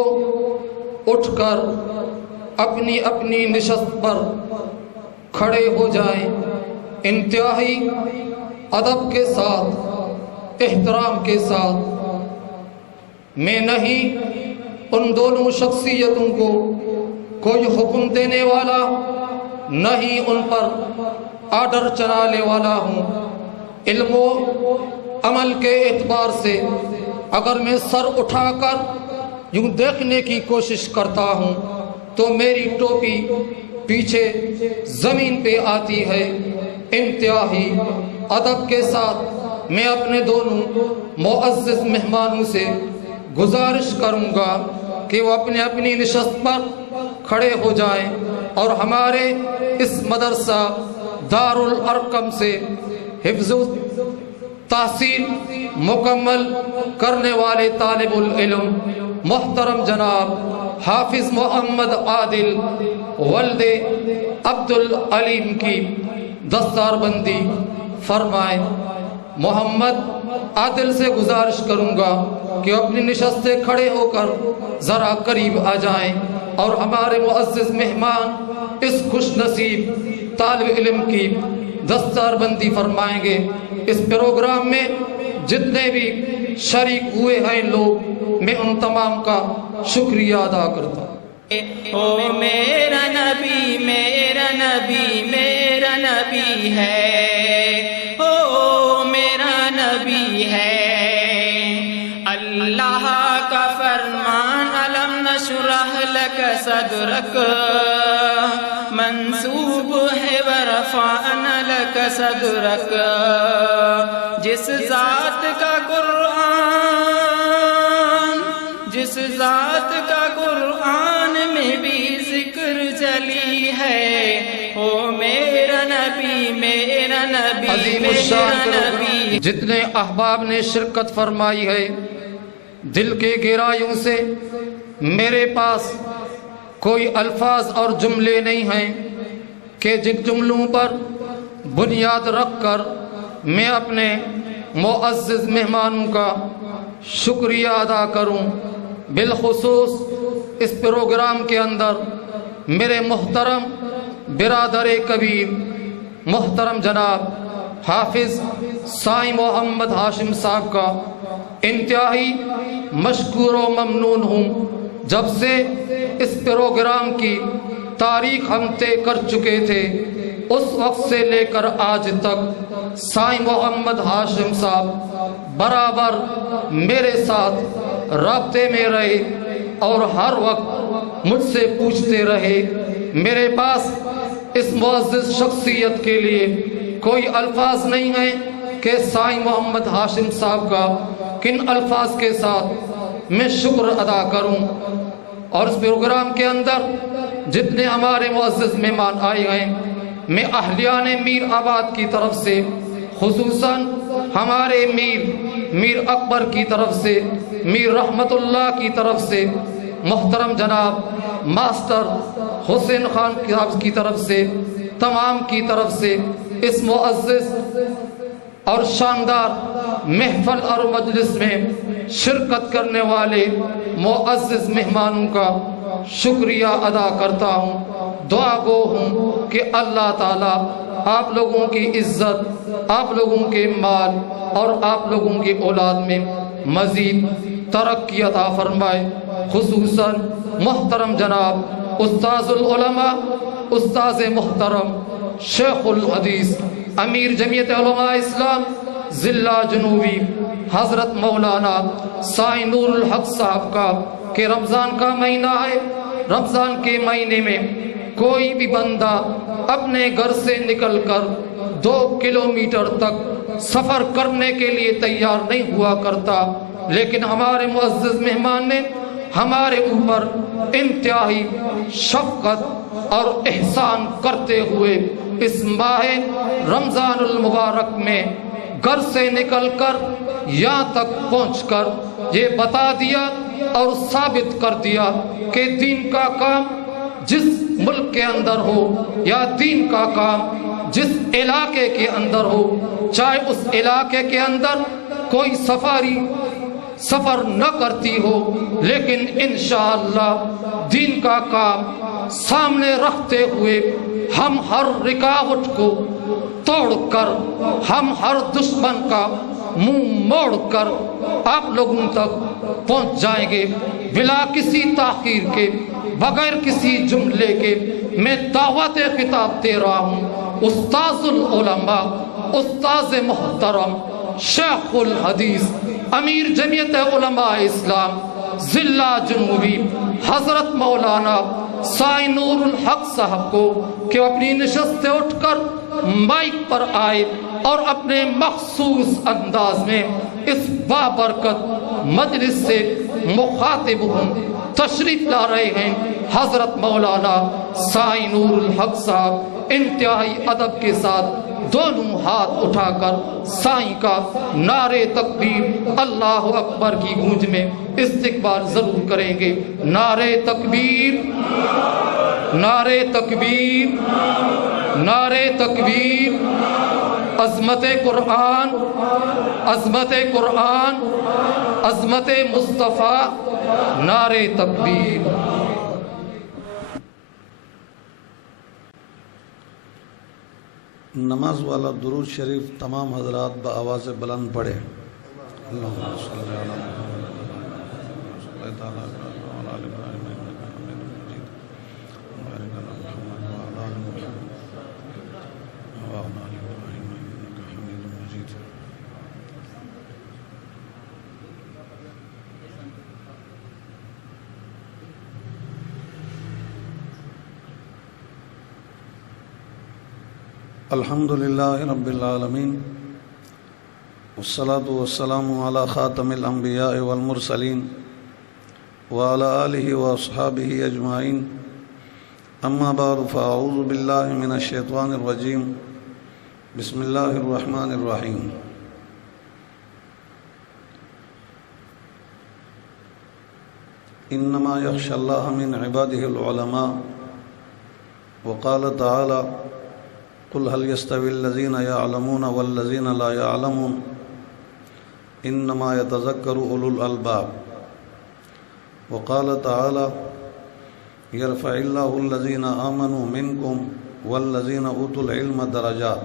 اٹھ کر اپنی اپنی نشست پر کھڑے ہو جائیں، انتہائی ادب کے ساتھ، احترام کے ساتھ۔ میں نہیں ان دونوں شخصیتوں کو کوئی حکم دینے والا، نہ ہی ان پر آرڈر چلانے والا ہوں۔ علم و عمل کے اعتبار سے اگر میں سر اٹھا کر یوں دیکھنے کی کوشش کرتا ہوں تو میری ٹوپی پیچھے زمین پہ آتی ہے۔ انتہائی ادب کے ساتھ میں اپنے دونوں معزز مہمانوں سے گزارش کروں گا کہ وہ اپنے اپنی نشست پر کھڑے ہو جائیں اور ہمارے اس مدرسہ دارالارقم سے حفظ و تحصیل مکمل کرنے والے طالب العلم محترم جناب حافظ محمد عادل ولد عبدالعلیم کی دستار بندی فرمائیں۔ محمد عادل سے گزارش کروں گا کہ اپنی نشست سے کھڑے ہو کر ذرا قریب آ جائیں اور ہمارے معزز مہمان اس خوش نصیب طالب علم کی دستار بندی فرمائیں گے۔ اس پروگرام میں جتنے بھی شریک ہوئے ہیں لوگ، میں ان تمام کا شکریہ ادا کرتا ہوں۔ او میرا نبی میرا نبی میرا نبی ہے، او میرا نبی ہے۔ اللہ کا فرمان علم نشرح لک صدرک منصوب ہے ورفعنا لک صدرک۔ جس ذات کا قرآن میں بھی ذکر چلی ہے، او میرا نبی میرا نبی عظیم میرا الشان نبی۔ جتنے احباب نے شرکت فرمائی ہے، دل کے گہرائیوں سے میرے پاس کوئی الفاظ اور جملے نہیں ہیں کہ جن جملوں پر بنیاد رکھ کر میں اپنے معزز مہمانوں کا شکریہ ادا کروں۔ بالخصوص اس پروگرام کے اندر میرے محترم برادر کبیر محترم جناب حافظ سائیں محمد ہاشم صاحب کا انتہائی مشکور و ممنون ہوں۔ جب سے اس پروگرام کی تاریخ ہم طے کر چکے تھے، اس وقت سے لے کر آج تک سائیں محمد ہاشم صاحب برابر میرے ساتھ رابطے میں رہے اور ہر وقت مجھ سے پوچھتے رہے۔ میرے پاس اس معزز شخصیت کے لیے کوئی الفاظ نہیں ہیں کہ سائیں محمد ہاشم صاحب کا کن الفاظ کے ساتھ میں شکر ادا کروں۔ اور اس پروگرام کے اندر جتنے ہمارے معزز مہمان آئے ہیں، میں اہلیان میر آباد کی طرف سے، خصوصاً ہمارے میر اکبر کی طرف سے، میر رحمت اللہ کی طرف سے، محترم جناب ماسٹر حسین خان کی طرف سے، تمام کی طرف سے اس معزز اور شاندار محفل اور مجلس میں شرکت کرنے والے معزز مہمانوں کا شکریہ ادا کرتا ہوں۔ دعا گو ہوں کہ اللہ تعالیٰ آپ لوگوں کی عزت، آپ لوگوں کے مال اور آپ لوگوں کی اولاد میں مزید ترقی عطا فرمائے۔ خصوصاً محترم جناب استاذ العلماء، استاذ محترم شیخ الحدیث امیر جمعیت علماء اسلام ضلع جنوبی حضرت مولانا سائیں نور الحق صاحب کا کہ رمضان کا مہینہ ہے، رمضان کے مہینے میں کوئی بھی بندہ اپنے گھر سے نکل کر 2 کلومیٹر تک سفر کرنے کے لیے تیار نہیں ہوا کرتا، لیکن ہمارے معزز مہمان نے ہمارے اوپر انتہائی شفقت اور احسان کرتے ہوئے اس ماہ رمضان المبارک میں گھر سے نکل کر یہاں تک پہنچ کر یہ بتا دیا اور ثابت کر دیا کہ دین کا کام جس ملک کے اندر ہو یا دین کا کام جس علاقے کے اندر ہو، چاہے اس علاقے کے اندر کوئی سفر نہ کرتی ہو، لیکن انشاءاللہ دین کا کام سامنے رکھتے ہوئے ہم ہر رکاوٹ کو توڑ کر، ہم ہر دشمن کا منہ موڑ کر آپ لوگوں تک پہنچ جائیں گے بلا کسی تاخیر کے، بغیر کسی جملے کے۔ میں دعوت خطاب دے رہا ہوں استاذ العلماء، استاذ محترم، شیخ الحدیث، امیر جمعیت علماء اسلام ضلع جنوبی حضرت مولانا سائیں نور الحق صاحب کو کہ اپنی نشست سے اٹھ کر مائک پر آئے اور اپنے مخصوص انداز میں اس بابرکت مجلس سے مخاطب ہوں۔ تشریف لا رہے ہیں حضرت مولانا سائیں نور الحق صاحب، انتہائی ادب کے ساتھ دونوں ہاتھ اٹھا کر سائیں کا نعرے تکبیر اللہ اکبر کی گونج میں استقبال ضرور کریں گے۔ نعرے تکبیر، نعرے تکبیر، نعرے تکبیر، عظمت قرآن، عظمت قرآن، عظمت مصطفیٰ، نعرے تکبیر۔ نماز والا درود شریف تمام حضرات بآواز بلند پڑھے۔ اللہم صلی علی محمد وعلی آل ابراہیم انک حمید مجید، وبارک علی محمد وعلی آل محمد وعلی آل ابراہیم انک حمید مجید۔ الحمد للہ رب العالمین، والصلاة والسلام علی خاتم الانبیاء والمرسلین وعلی آلہ واصحابہ اجمعین، اما بعد فاعوذ باللہ من الشیطان الرجیم، بسم اللہ الرحمن الرحیم۔ انما یخشی اللہ من عبادہ العلماء، وقال تعالی قل هل يستوي الذين يعلمون والذين لا يعلمون انما يتذكر اولو الالباب، وقال تعالى يرفع الله الذين آمنوا منكم والذين اوتوا العلم درجات،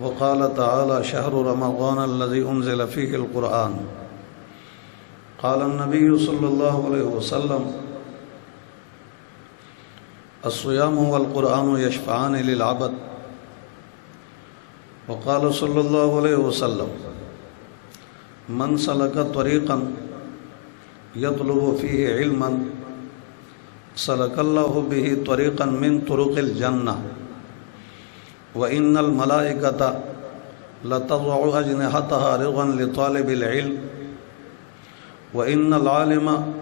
وقال تعالى شهر رمضان الذي انزل فيه القرآن، قال النبي صلى الله عليه وسلم الصيام والقرآن يشفعان للعبد، وقال صلى الله عليه وسلم من سلك طريقا يطلب فيه علما سلك الله به طريقا من طرق الجنة، وإن الملائكة لتضع أجنحتها رضا لطالب العلم، وإن العالم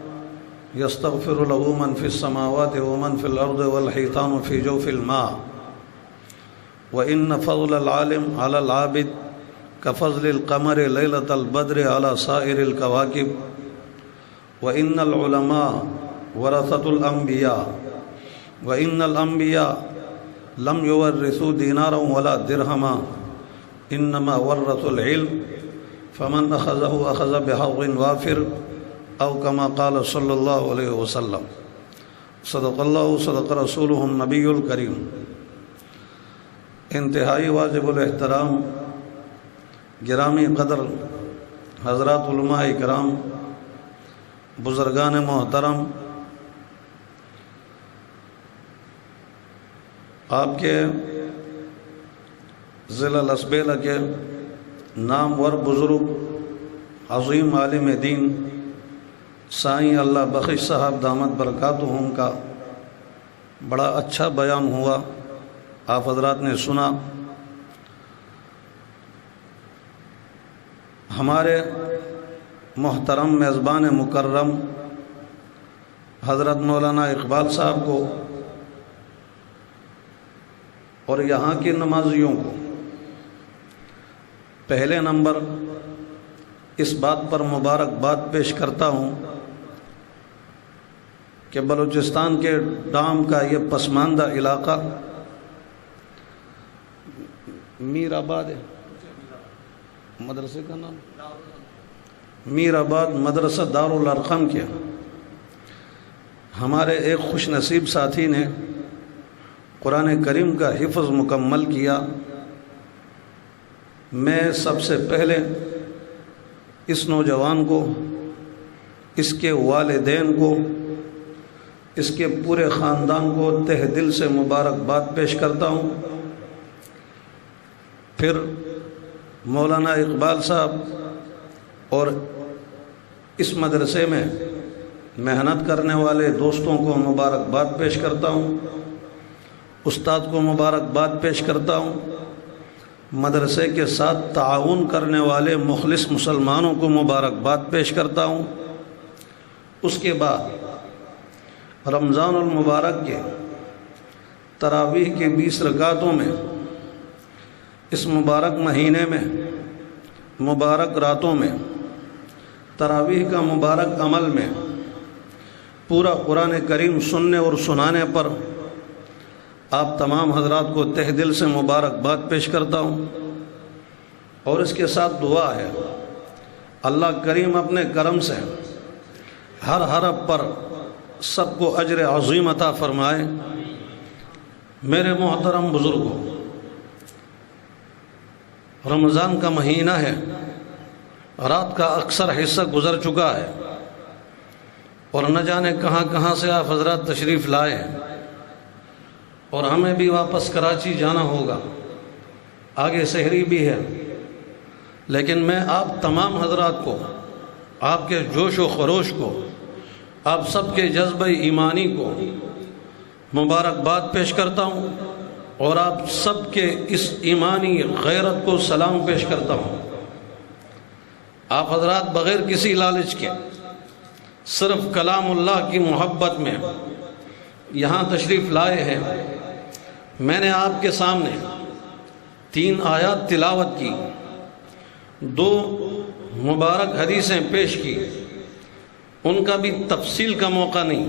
يستغفر له من في السماوات ومن في الأرض والحيتان في جوف الماء، وإن فضل العالم على العابد كفضل القمر ليلة البدر على سائر الكواكب، وإن العلماء ورثة الأنبياء، وإن الأنبياء لم يورثوا دينارا ولا درهما إنما ورثوا العلم، فمن أخذه أخذ بحظ وافر، او کما قال صلی اللہ علیہ وسلم۔ صدق اللہ صدق رسولہ النبی الکریم۔ انتہائی واجب الاحترام گرامی قدر حضرات علماء کرام، بزرگان محترم، آپ کے ضلع لسبیلہ کے نامور بزرگ عظیم عالم دین سائیں اللہ بخش صاحب دامت برکاتہم کا بڑا اچھا بیان ہوا، آپ حضرات نے سنا۔ ہمارے محترم میزبان مکرم حضرت مولانا اقبال صاحب کو اور یہاں کے نمازیوں کو پہلے نمبر اس بات پر مبارکباد پیش کرتا ہوں کہ بلوچستان کے ڈام کا یہ پسماندہ علاقہ میر آباد ہے، مدرسے کا نام میر آباد مدرسہ دارالارقم کے ہمارے ایک خوش نصیب ساتھی نے قرآن کریم کا حفظ مکمل کیا۔ میں سب سے پہلے اس نوجوان کو، اس کے والدین کو، اس کے پورے خاندان کو تہ دل سے مبارکباد پیش کرتا ہوں۔ پھر مولانا اقبال صاحب اور اس مدرسے میں محنت کرنے والے دوستوں کو مبارکباد پیش کرتا ہوں، استاد کو مبارکباد پیش کرتا ہوں، مدرسے کے ساتھ تعاون کرنے والے مخلص مسلمانوں کو مبارکباد پیش کرتا ہوں۔ اس کے بعد رمضان المبارک کے تراویح کے 20 رکعتوں میں اس مبارک مہینے میں مبارک راتوں میں تراویح کا مبارک عمل میں پورا قرآن کریم سننے اور سنانے پر آپ تمام حضرات کو تہ دل سے مبارکباد پیش کرتا ہوں، اور اس کے ساتھ دعا ہے اللہ کریم اپنے کرم سے ہر حرف پر سب کو اجر عظیم عطا فرمائے۔ میرے محترم بزرگوں، رمضان کا مہینہ ہے، رات کا اکثر حصہ گزر چکا ہے، اور نہ جانے کہاں کہاں سے آپ حضرات تشریف لائے ہیں، اور ہمیں بھی واپس کراچی جانا ہوگا، آگے سحری بھی ہے۔ لیکن میں آپ تمام حضرات کو، آپ کے جوش و خروش کو، آپ سب کے جذبہ ایمانی کو مبارکباد پیش کرتا ہوں، اور آپ سب کے اس ایمانی غیرت کو سلام پیش کرتا ہوں۔ آپ حضرات بغیر کسی لالچ کے صرف کلام اللہ کی محبت میں یہاں تشریف لائے ہیں۔ میں نے آپ کے سامنے 3 آیات تلاوت کی، 2 مبارک حدیثیں پیش کی، ان کا بھی تفصیل کا موقع نہیں،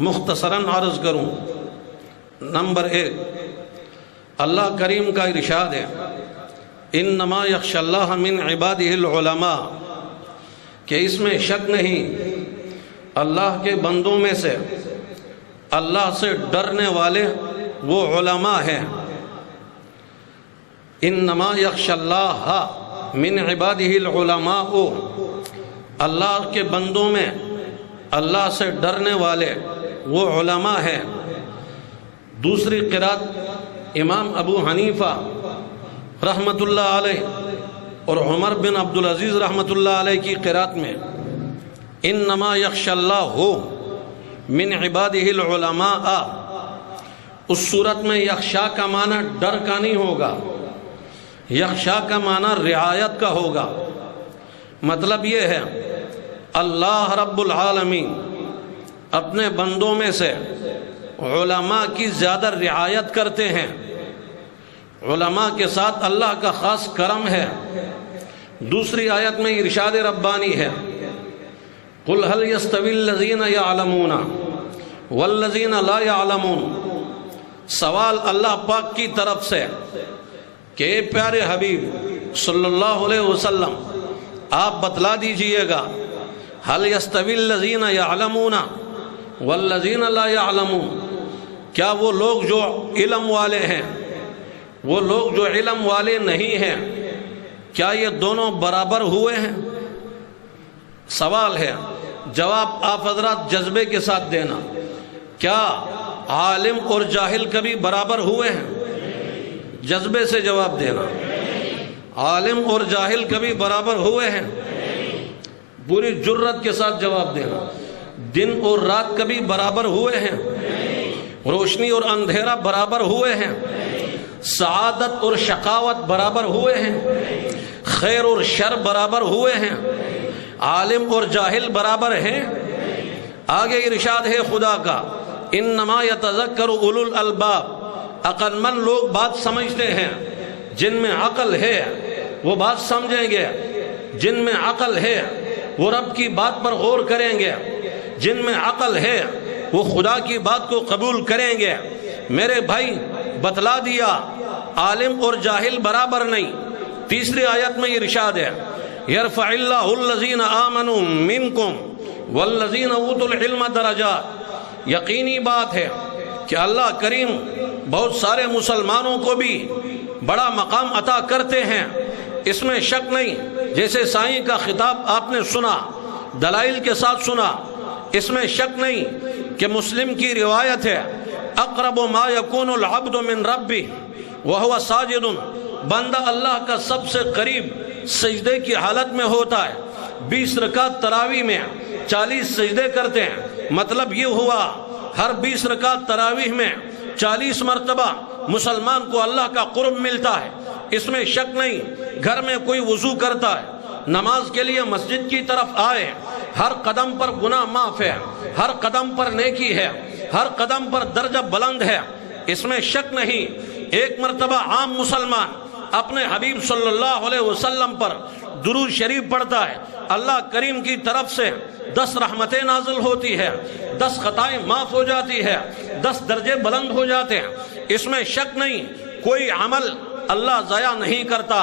مختصراً عرض کروں۔ نمبر 1، اللہ کریم کا ارشاد ہے انما یخشی اللہ من عبادہ العلماء، کہ اس میں شک نہیں اللہ کے بندوں میں سے اللہ سے ڈرنے والے وہ علماء ہیں۔ انما یخشی اللہ من عبادہ العلماء، اللہ کے بندوں میں اللہ سے ڈرنے والے وہ علماء ہیں۔ دوسری قرات امام ابو حنیفہ رحمۃ اللہ علیہ اور عمر بن عبدالعزیز رحمۃ اللہ علیہ کی قرات میں انما یخشی اللہ من عبادہ العلماء، اس صورت میں یخشا کا معنی ڈر کا نہیں ہوگا، یخشا کا معنی رعایت کا ہوگا۔ مطلب یہ ہے اللہ رب العالمین اپنے بندوں میں سے علماء کی زیادہ رعایت کرتے ہیں، علماء کے ساتھ اللہ کا خاص کرم ہے۔ دوسری آیت میں ارشاد ربانی ہے قُلْ هَلْ يَسْتَوِي الَّذِينَ يَعْلَمُونَ وَالَّذِينَ لَا يَعْلَمُونَ، سوال اللہ پاک کی طرف سے کہ اے پیارے حبیب صلی اللہ علیہ وسلم آپ بتلا دیجئے گا هَلْ يَسْتَوِي الَّذِينَ يَعْلَمُونَ وَالَّذِينَ لَا يَعْلَمُونَ، کیا وہ لوگ جو علم والے ہیں، وہ لوگ جو علم والے نہیں ہیں، کیا یہ دونوں برابر ہوئے ہیں؟ سوال ہے، جواب آپ حضرات جذبے کے ساتھ دینا۔ کیا عالم اور جاہل کبھی برابر ہوئے ہیں؟ جذبے سے جواب دینا۔ عالم اور جاہل کبھی برابر ہوئے ہیں؟ پوری جرت کے ساتھ جواب دینا۔ دن اور رات کبھی برابر ہوئے ہیں؟ روشنی اور اندھیرا برابر ہوئے ہیں؟ سعادت اور شقاوت برابر ہوئے ہیں؟ خیر اور شر برابر ہوئے ہیں؟ عالم اور جاہل برابر ہیں؟ آگے ارشاد ہے خدا کا انما یتذکر اولو الالباب، عقل مند لوگ بات سمجھتے ہیں، جن میں عقل ہے وہ بات سمجھیں گے، جن میں عقل ہے وہ رب کی بات پر غور کریں گے، جن میں عقل ہے وہ خدا کی بات کو قبول کریں گے۔ میرے بھائی بتلا دیا عالم اور جاہل برابر نہیں۔ تیسری آیت میں ارشاد ہے یرفع اللہ الذین آمنوا منکم والذین اوتوا العلم درجات، یقینی بات ہے کہ اللہ کریم بہت سارے مسلمانوں کو بھی بڑا مقام عطا کرتے ہیں، اس میں شک نہیں۔ جیسے سائیں کا خطاب آپ نے سنا، دلائل کے ساتھ سنا، اس میں شک نہیں کہ مسلم کی روایت ہے اقرب ما یکون العبد من ربہ وہو ساجد، بندہ اللہ کا سب سے قریب سجدے کی حالت میں ہوتا ہے۔ 20 رکعت تراویح میں 40 سجدے کرتے ہیں، مطلب یہ ہوا ہر 20 رکعت تراویح میں 40 مرتبہ مسلمان کو اللہ کا قرب ملتا ہے، اس میں شک نہیں۔ گھر میں کوئی وضو کرتا ہے، نماز کے لیے مسجد کی طرف آئے، ہر قدم پر گناہ معاف ہے، ہر قدم پر نیکی ہے، ہر قدم پر درجہ بلند ہے، اس میں شک نہیں۔ ایک مرتبہ عام مسلمان اپنے حبیب صلی اللہ علیہ وسلم پر درود شریف پڑھتا ہے، اللہ کریم کی طرف سے 10 رحمتیں نازل ہوتی ہے، 10 خطائیں معاف ہو جاتی ہے، 10 درجے بلند ہو جاتے ہیں، اس میں شک نہیں۔ کوئی عمل اللہ ضائع نہیں کرتا،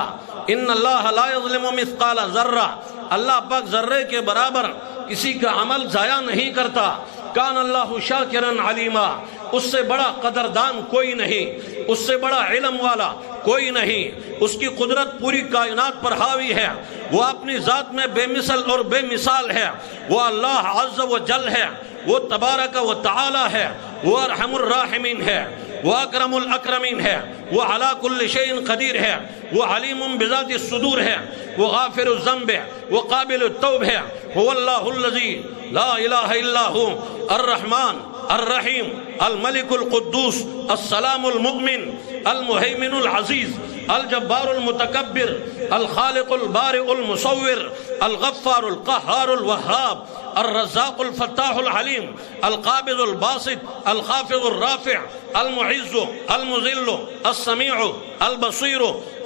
ان اللہ لا یظلم مثقال ذرہ، اللہ پاک ذرے کے برابر کسی کا عمل ضائع نہیں کرتا۔ کان اللہ شاکرا علیما، اس سے بڑا قدردان کوئی نہیں، اس سے بڑا علم والا کوئی نہیں، اس کی قدرت پوری کائنات پر حاوی ہے، وہ اپنی ذات میں بے مثل اور بے مثال ہے، وہ اللہ عز و جل ہے، وہ تبارک و تعالی ہے، وہ ارحم الراحمین ہے، وہ اکرم الاکرمین ہے، وہ علی کل شیء قدیر ہے، وہ علیم بذات الصدور ہے، وہ غافر الذنب ہے، وہ قابل التوب ہے، هو اللہ الذی لا الہ الا هو الرحمن الرحیم الملک القدوس السلام المؤمن المہیمن العزیز الجبار المتکبر الخالق البارئ المصور الغفار القہار الوہاب الرزاق الفتاح العلیم القابض الباسط الخافض الرافع المعز المذل السمیع البصیر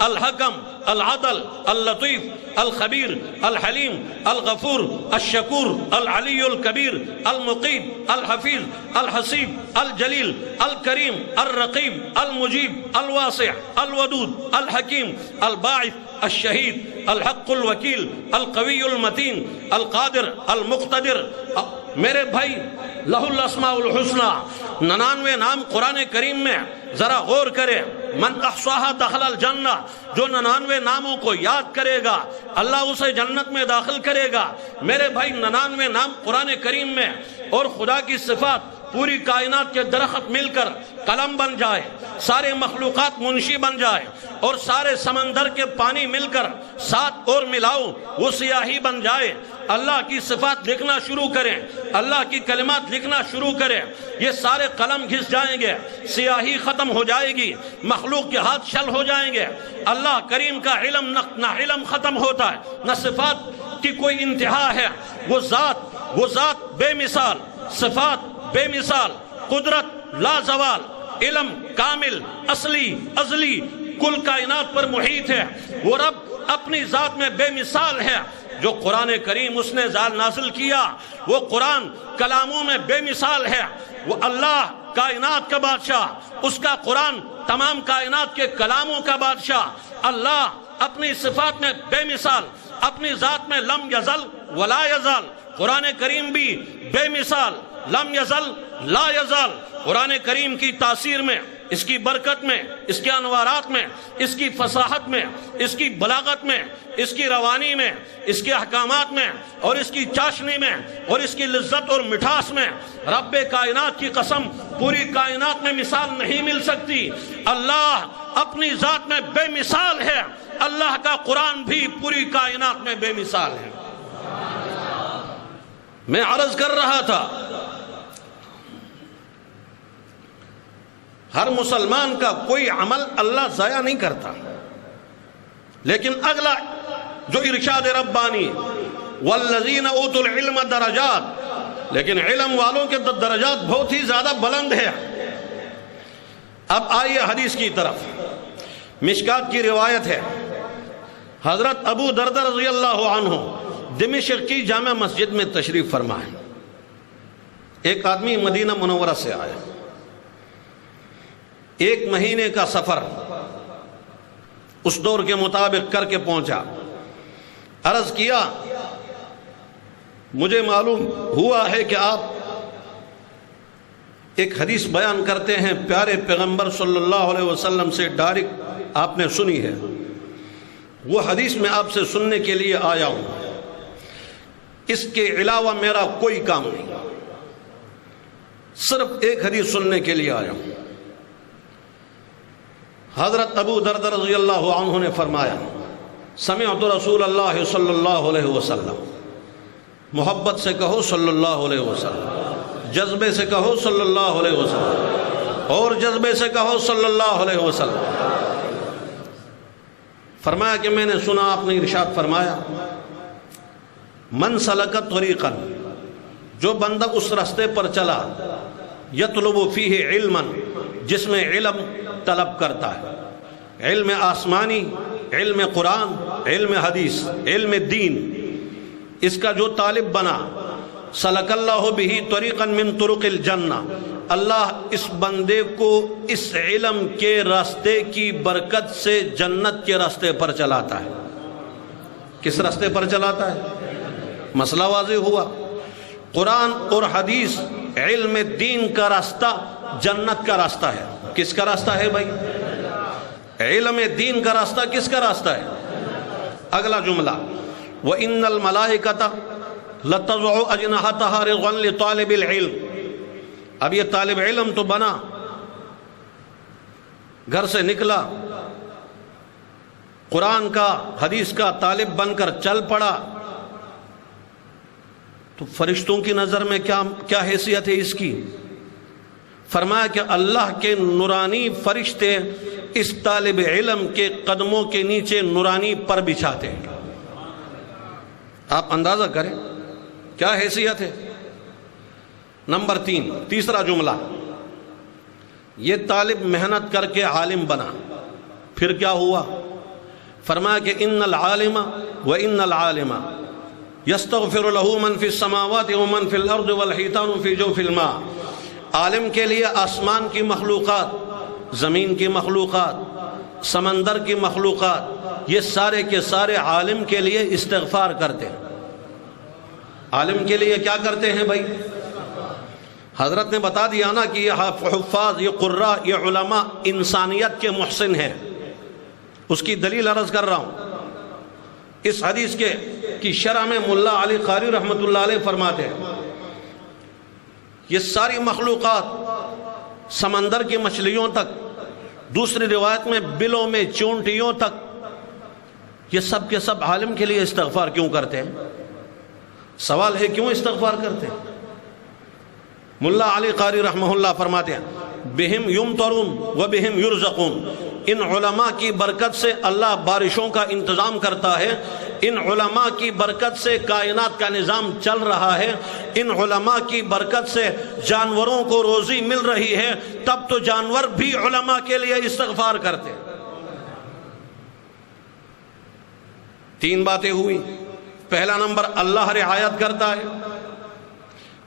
الحکم العدل اللطیف الخبیر الحلیم الغفور الشکور العلی الکبیر المقیت الحفیظ الحسیب الجلیل الکریم الرقیب المجیب الواسع الودود الحکیم الباعث الشہید الحق الوکیل القوی المتین القادر المقتدر۔ میرے بھائی لہ الاسماء الحسنى 99 نام قرآن کریم میں ذرا غور کرے، من احصاها دخل الجنہ، جو 99 ناموں کو یاد کرے گا اللہ اسے جنت میں داخل کرے گا۔ میرے بھائی 99 نام قرآن کریم میں اور خدا کی صفات پوری کائنات کے درخت مل کر قلم بن جائے، سارے مخلوقات منشی بن جائے، اور سارے سمندر کے پانی مل کر ساتھ اور ملاؤ وہ سیاہی بن جائے، اللہ کی صفات لکھنا شروع کریں، اللہ کی کلمات لکھنا شروع کریں، یہ سارے قلم گھس جائیں گے، سیاہی ختم ہو جائے گی، مخلوق کے ہاتھ شل ہو جائیں گے۔ اللہ کریم کا علم نہ علم ختم ہوتا ہے، نہ صفات کی کوئی انتہا ہے، وہ ذات بے مثال، صفات بے مثال، قدرت لا زوال، علم کامل اصلی ازلی کل کائنات پر محیط ہے، وہ رب اپنی ذات میں بے مثال ہے۔ جو قرآن کریم اس نے نازل کیا وہ قرآن کلاموں میں بے مثال ہے، وہ اللہ کائنات کا بادشاہ، اس کا قرآن تمام کائنات کے کلاموں کا بادشاہ، اللہ اپنی صفات میں بے مثال، اپنی ذات میں لم یزل ولا یزال، قرآن کریم بھی بے مثال، لم یزل لا یزال۔ قرآن کریم کی تاثیر میں، اس کی برکت میں، اس کے انوارات میں، اس کی فصاحت میں، اس کی بلاغت میں، اس کی روانی میں، اس کے احکامات میں، اور اس کی چاشنی میں، اور اس کی لذت اور مٹھاس میں، رب کائنات کی قسم پوری کائنات میں مثال نہیں مل سکتی۔ اللہ اپنی ذات میں بے مثال ہے، اللہ کا قرآن بھی پوری کائنات میں بے مثال ہے۔ میں عرض کر رہا تھا ہر مسلمان کا کوئی عمل اللہ ضائع نہیں کرتا، لیکن اگلا جو ارشاد ربانی والذین اوتوا العلم درجات، لیکن علم والوں کے درجات بہت ہی زیادہ بلند ہے۔ اب آئیے حدیث کی طرف۔ مشکات کی روایت ہے، حضرت ابو دردہ رضی اللہ عنہ دمشق کی جامع مسجد میں تشریف فرما ہے۔ ایک آدمی مدینہ منورہ سے آیا، 1 مہینے کا سفر اس دور کے مطابق کر کے پہنچا۔ عرض کیا مجھے معلوم ہوا ہے کہ آپ ایک حدیث بیان کرتے ہیں پیارے پیغمبر صلی اللہ علیہ وسلم سے ڈائریکٹ آپ نے سنی ہے، وہ حدیث میں آپ سے سننے کے لیے آیا ہوں، اس کے علاوہ میرا کوئی کام نہیں، صرف ایک حدیث سننے کے لیے آیا ہوں۔ حضرت ابو دردہ رضی اللہ عنہ نے فرمایا سمعت رسول اللہ صلی اللہ علیہ وسلم، محبت سے کہو صلی اللہ علیہ وسلم، جذبے سے کہو صلی اللہ علیہ وسلم، اور جذبے سے کہو صلی اللہ علیہ وسلم۔ فرمایا کہ میں نے سنا آپ نے ارشاد فرمایا من سلک طریقا، جو بندہ اس راستے پر چلا یطلب فیہ علما، جس میں علم طلب کرتا ہے، علم آسمانی، علم قرآن، علم حدیث، علم دین، اس کا جو طالب بنا سلک اللہ بہ طریقا من طرق الجنہ، اللہ اس بندے کو اس علم کے راستے کی برکت سے جنت کے راستے پر چلاتا ہے۔ کس راستے پر چلاتا ہے؟ مسئلہ واضح ہوا، قرآن اور حدیث علم دین کا راستہ جنت کا راستہ ہے۔ کس کا راستہ ہے بھائی؟ علم دین کا راستہ کس کا راستہ ہے؟ اگلا جملہ وَإِنَّ الْمَلَائِكَةَ لَتَضْعُ أَجْنَحَتَهَا رِضْوًا لِطَالِبِ الْعِلْمِ۔ اب یہ طالب علم تو بنا، گھر سے نکلا، قرآن کا حدیث کا طالب بن کر چل پڑا، تو فرشتوں کی نظر میں کیا حیثیت ہے اس کی؟ فرمایا کہ اللہ کے نورانی فرشتے اس طالب علم کے قدموں کے نیچے نورانی پر بچھاتے ہیں۔ آپ اندازہ کریں کیا حیثیت ہے۔ نمبر 3، تیسرا جملہ، یہ طالب محنت کر کے عالم بنا، پھر کیا ہوا؟ فرمایا کہ ان العالم وان العالم یستغفر له من فی السماوات ومن فی الارض والحیتان فی جوف الماء۔ عالم کے لیے آسمان کی مخلوقات، زمین کی مخلوقات، سمندر کی مخلوقات، یہ سارے کے سارے عالم کے لیے استغفار کرتے ہیں۔ عالم کے لیے کیا کرتے ہیں بھائی؟ حضرت نے بتا دیا نا کہ یہ حفاظ، یہ قراء، یہ علماء انسانیت کے محسن ہیں۔ اس کی دلیل عرض کر رہا ہوں، اس حدیث کی شرح میں ملا علی قاری رحمت اللہ علیہ فرماتے ہیں یہ ساری مخلوقات، سمندر کی مچھلیوں تک، دوسری روایت میں بلوں میں چونٹیوں تک، یہ سب کے سب عالم کے لیے استغفار کیوں کرتے ہیں؟ سوال ہے کیوں استغفار کرتے ہیں؟ ملا علی قاری رحمہ اللہ فرماتے ہیں بہم یمطرون و بہم یرزقون، ان علماء کی برکت سے اللہ بارشوں کا انتظام کرتا ہے، ان علماء کی برکت سے کائنات کا نظام چل رہا ہے، ان علماء کی برکت سے جانوروں کو روزی مل رہی ہے، تب تو جانور بھی علماء کے لیے استغفار کرتے۔ 3 باتیں ہوئی، پہلا نمبر اللہ رعایت کرتا ہے،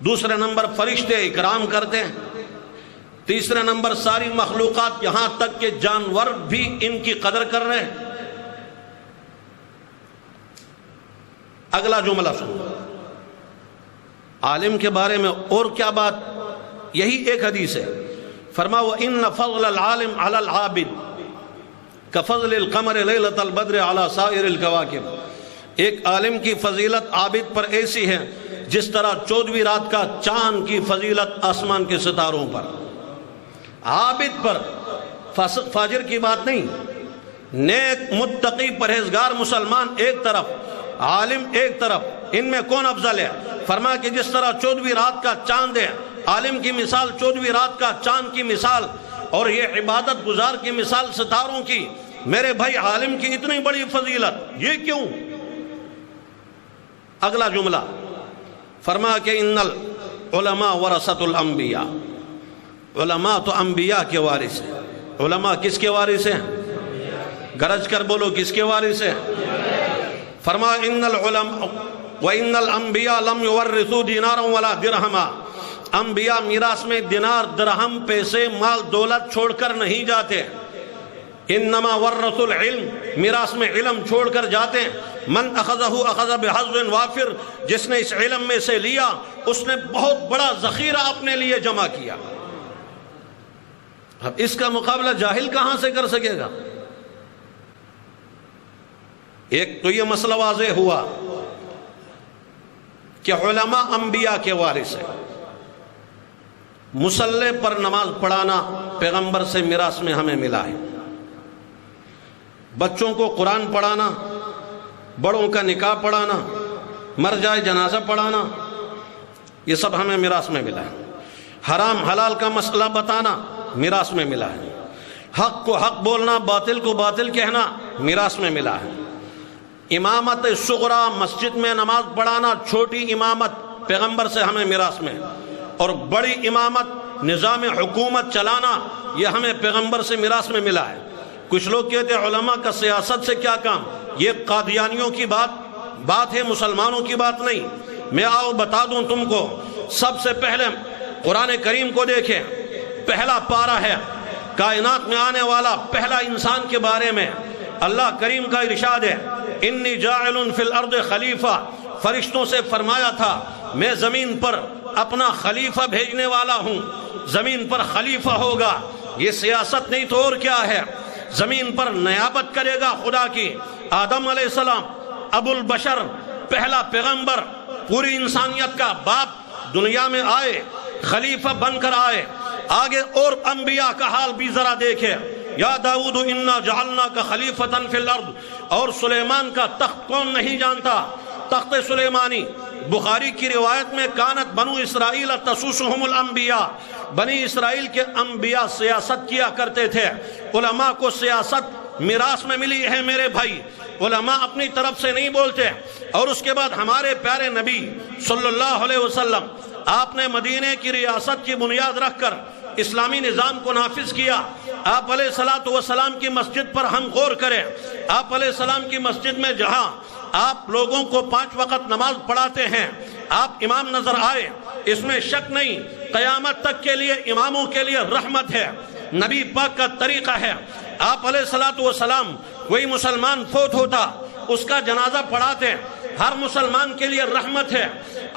دوسرے نمبر فرشتے اکرام کرتے ہیں، تیسرے نمبر ساری مخلوقات یہاں تک کہ جانور بھی ان کی قدر کر رہے ہیں۔ اگلا جملہ سنو، عالم کے بارے میں اور کیا بات، یہی ایک حدیث ہے، فرمایا وَإِنَّ فَضْلَ الْعَالِمِ عَلَى الْعَابِدِ كَفَضْلِ الْقَمَرِ لَيْلَةَ الْبَدْرِ عَلَى سَائِرِ الْكَوَاكِبِ۔ ایک عالم کی فضیلت عابد پر ایسی ہے جس طرح 14ویں رات کا چاند کی فضیلت آسمان کے ستاروں پر۔ عابد پر، فاسق فاجر کی بات نہیں، نیک متقی پرہیزگار مسلمان ایک طرف، عالم ایک طرف، ان میں کون افضل ہے؟ فرمایا کہ جس طرح 14ویں رات کا چاند ہے، عالم کی مثال 14ویں رات کا چاند کی مثال، اور یہ عبادت گزار کی مثال ستاروں کی۔ میرے بھائی عالم کی اتنی بڑی فضیلت، یہ کیوں؟ اگلا جملہ فرمایا کہ ان العلماء ورثۃ الانبیاء، علماء تو انبیاء کے وارث ہیں۔ علماء کس کے وارث ہیں؟ گرج کر بولو، کس کے وارث ہیں؟ فرمایا ان العلماء وان الانبیاء لم یورثوا دینارا ولا درہما، انبیاء میراث میں دینار درہم پیسے مال دولت چھوڑ کر نہیں جاتے، انما ورثوا العلم، میراث میں علم چھوڑ کر جاتے ہیں۔ من اخذہ اخذ بحظ وافر، جس نے اس علم میں سے لیا اس نے بہت بڑا ذخیرہ اپنے لیے جمع کیا۔ اب اس کا مقابلہ جاہل کہاں سے کر سکے گا؟ ایک تو یہ مسئلہ واضح ہوا کہ علماء انبیاء کے وارث ہیں۔ مصلی پر نماز پڑھانا پیغمبر سے میراث میں ہمیں ملا ہے، بچوں کو قرآن پڑھانا، بڑوں کا نکاح پڑھانا، مر جائے جنازہ پڑھانا، یہ سب ہمیں میراث میں ملا ہے۔ حرام حلال کا مسئلہ بتانا میراث میں ملا ہے۔ حق کو حق بولنا، باطل کو باطل کہنا میراث میں ملا ہے۔ امامت صغرا، مسجد میں نماز پڑھانا، چھوٹی امامت پیغمبر سے ہمیں میراث میں، اور بڑی امامت نظام حکومت چلانا یہ ہمیں پیغمبر سے میراث میں ملا ہے۔ کچھ لوگ کہتے ہیں علماء کا سیاست سے کیا کام؟ یہ قادیانیوں کی بات ہے، مسلمانوں کی بات نہیں۔ میں آؤ بتا دوں تم کو، سب سے پہلے قرآن کریم کو دیکھیں، پہلا پارہ ہے، کائنات میں آنے والا پہلا انسان کے بارے میں اللہ کریم کا ارشاد ہے، انی جاعل فی الارض خلیفہ، فرشتوں سے فرمایا تھا میں زمین پر اپنا خلیفہ بھیجنے والا ہوں، زمین پر خلیفہ ہوگا۔ یہ سیاست نہیں تو اور کیا ہے؟ زمین پر نیابت کرے گا خدا کی۔ آدم علیہ السلام ابو البشر، پہلا پیغمبر، پوری انسانیت کا باپ دنیا میں آئے، خلیفہ بن کر آئے۔ آگے اور انبیاء کا حال بھی ذرا دیکھے، یا داؤد انا جعلناک خلیفۃ فی الارض، اور سلیمان کا تخت کون نہیں جانتا؟ تخت سلیمانی، بخاری کی روایت میں کانت بنو اسرائیل تسوسہم الانبیاء، بنی اسرائیل کے انبیاء سیاست کیا کرتے تھے۔ علماء کو سیاست میراث میں ملی ہے میرے بھائی، علماء اپنی طرف سے نہیں بولتے۔ اور اس کے بعد ہمارے پیارے نبی صلی اللہ علیہ وسلم، آپ نے مدینے کی ریاست کی بنیاد رکھ کر اسلامی نظام کو نافذ کیا۔ آپ علیہ السلام کی مسجد پر ہم غور کریں، آپ علیہ السلام کی مسجد میں جہاں آپ لوگوں کو 5 وقت نماز پڑھاتے ہیں، آپ امام نظر آئے، اس میں شک نہیں، قیامت تک کے لیے اماموں کے لیے رحمت ہے، نبی پاک کا طریقہ ہے۔ آپ علیہ السلام کوئی مسلمان فوت ہوتا اس کا جنازہ پڑھاتے، ہر مسلمان کے لیے رحمت ہے،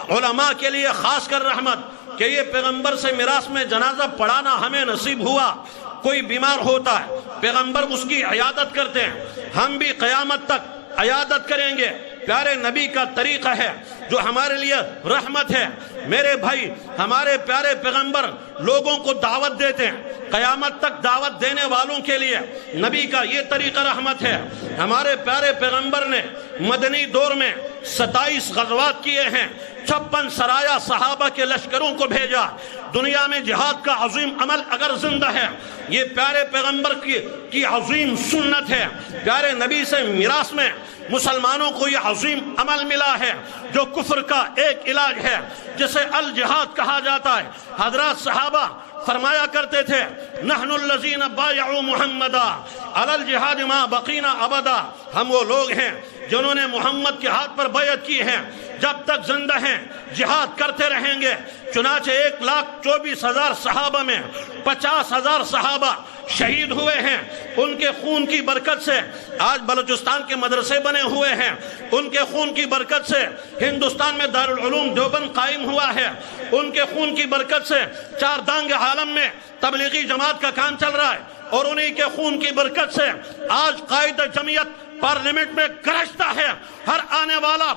علماء کے لیے خاص کر رحمت کہ یہ پیغمبر سے میراث میں جنازہ پڑھانا ہمیں نصیب ہوا۔ کوئی بیمار ہوتا ہے پیغمبر اس کی عیادت کرتے ہیں، ہم بھی قیامت تک عیادت کریں گے۔ پیارے نبی کا طریقہ ہے جو ہمارے لیے رحمت ہے۔ میرے بھائی، ہمارے پیارے پیغمبر لوگوں کو دعوت دیتے ہیں، قیامت تک دعوت دینے والوں کے لیے نبی کا یہ طریقہ رحمت ہے۔ ہمارے پیارے پیغمبر نے مدنی دور میں 27 غزوات کیے ہیں، 56 سرایا صحابہ کے لشکروں کو بھیجا۔ دنیا میں جہاد کا عظیم عمل اگر زندہ ہے، یہ پیارے پیغمبر کی عظیم سنت ہے۔ پیارے نبی سے میراث میں مسلمانوں کو یہ عظیم عمل ملا ہے جو کفر کا ایک علاج ہے، جسے الجہاد کہا جاتا ہے۔ حضرات صحابہ فرمایا کرتے تھے، نحن الذین بایعوا محمدا علی الجہاد ما بقینا ابدا، ہم وہ لوگ ہیں جنہوں نے محمد کے ہاتھ پر بیعت کی ہے، جب تک زندہ ہیں جہاد کرتے رہیں گے۔ چنانچہ 1,24,000 صحابہ میں 50,000 صحابہ شہید ہوئے ہیں۔ ان کے خون کی برکت سے آج بلوچستان کے مدرسے بنے ہوئے ہیں، ان کے خون کی برکت سے ہندوستان میں دارالعلوم دیوبند قائم ہوا ہے، ان کے خون کی برکت سے 4 دانگ عالم میں تبلیغی جماعت کا کام چل رہا ہے، اور انہی کے خون کی برکت سے آج قائد جمعیت پارلیمنٹ میں گرجتا ہے۔ ہر آنے والا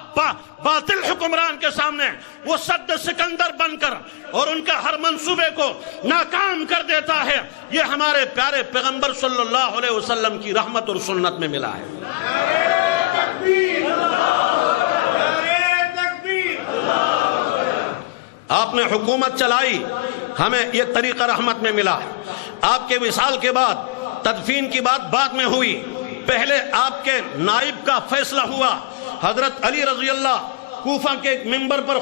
باطل حکمران کے سامنے وہ سد سکندر بن کر اور ان کا ہر منصوبے کو ناکام کر دیتا ہے۔ یہ ہمارے پیارے پیغمبر صلی اللہ علیہ وسلم کی رحمت اور سنت میں ملا ہے۔ آپ نے حکومت چلائی، ہمیں یہ طریقہ رحمت میں ملا ہے۔ آپ کے وصال کے بعد تدفین کی بات بعد میں ہوئی، پہلے آپ کے نائب کا فیصلہ ہوا۔ حضرت علی رضی اللہ کوفہ کے منبر پر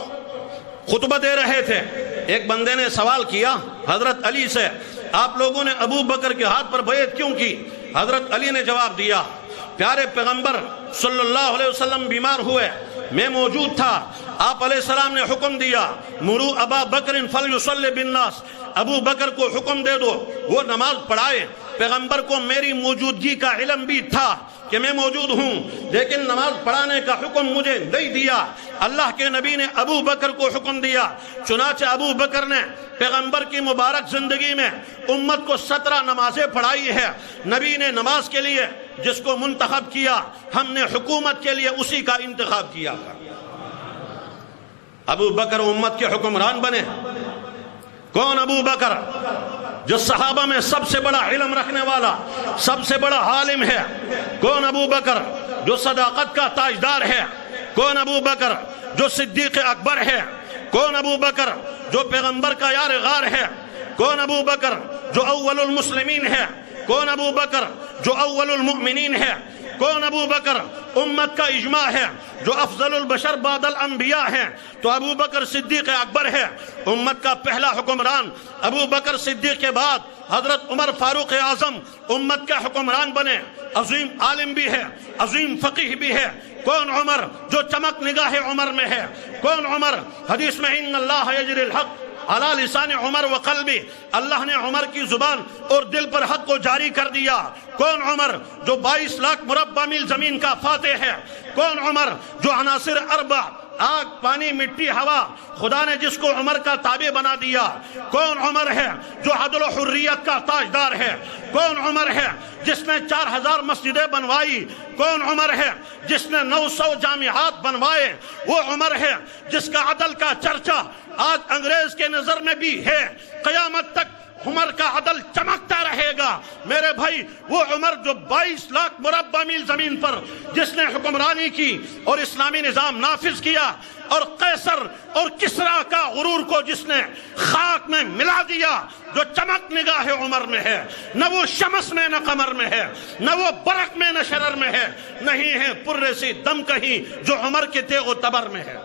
خطبہ دے رہے تھے، ایک بندے نے سوال کیا حضرت علی سے، آپ لوگوں نے ابو بکر کے ہاتھ پر بیعت کیوں کی؟ حضرت علی نے جواب دیا، پیارے پیغمبر صلی اللہ علیہ وسلم بیمار ہوئے، میں موجود تھا، آپ علیہ السلام نے حکم دیا مرو ابا بکر فلیصلی بالناس، ابو بکر کو حکم دے دو وہ نماز پڑھائے۔ پیغمبر کو میری موجودگی کا علم بھی تھا کہ میں موجود ہوں، لیکن نماز پڑھانے کا حکم مجھے نہیں دیا، اللہ کے نبی نے ابو بکر کو حکم دیا۔ چنانچہ ابو بکر نے پیغمبر کی مبارک زندگی میں امت کو 17 نمازیں پڑھائی ہے۔ نبی نے نماز کے لیے جس کو منتخب کیا، ہم نے حکومت کے لیے اسی کا انتخاب کیا۔ ابو بکر امت کے حکمران بنے۔ کون ابو بکر؟ جو صحابہ میں سب سے بڑا علم رکھنے والا، سب سے بڑا عالم ہے۔ کون ابو بکر؟ جو صداقت کا تاجدار ہے۔ کون ابو بکر؟ جو صدیق اکبر ہے۔ کون ابو بکر؟ جو پیغمبر کا یار غار ہے۔ کون ابو بکر؟ جو اول المسلمین ہے۔ کون ابو بکر؟ جو اول المؤمنین ہے۔ کون ابو بکر؟ امت کا اجماع ہے، جو افضل البشر بعد الانبیاء ہے، تو ابو بکر صدیق اکبر ہے، امت کا پہلا حکمران۔ ابو بکر صدیق کے بعد حضرت عمر فاروق اعظم امت کا حکمران بنے، عظیم عالم بھی ہے، عظیم فقیہ بھی ہے۔ کون عمر؟ جو چمک نگاہ عمر میں ہے۔ کون عمر؟ حدیث میں ان اللہ یجری الحق علی لسان عمر و قلبی، اللہ نے عمر کی زبان اور دل پر حق کو جاری کر دیا۔ کون عمر؟ جو 22 لاکھ مربع میل زمین کا فاتح ہے۔ کون عمر؟ جو عناصر اربع، آگ، پانی، مٹی، ہوا، خدا نے جس کو عمر کا تابع بنا دیا۔ کون عمر ہے؟ جو عدل و حریت کا تاجدار ہے۔ کون عمر ہے؟ جس نے 4000 مسجدیں بنوائی۔ کون عمر ہے؟ جس نے 900 جامعات بنوائے۔ وہ عمر ہے جس کا عدل کا چرچا آج انگریز کے نظر میں بھی ہے، قیامت تک عمر کا عدل چمکتا رہے گا۔ میرے بھائی، وہ عمر جو 22 لاکھ مربع میل زمین پر جس نے حکمرانی کی اور اسلامی نظام نافذ کیا، اور قیصر اور کسریٰ کا غرور کو جس نے خاک میں ملا دیا، جو چمک نگاہ عمر میں ہے، نہ وہ شمس میں نہ قمر میں ہے، نہ وہ برق میں نہ شرر میں ہے، نہیں ہے پرے سی دم کہیں جو عمر کے تیغ و تبر میں ہے۔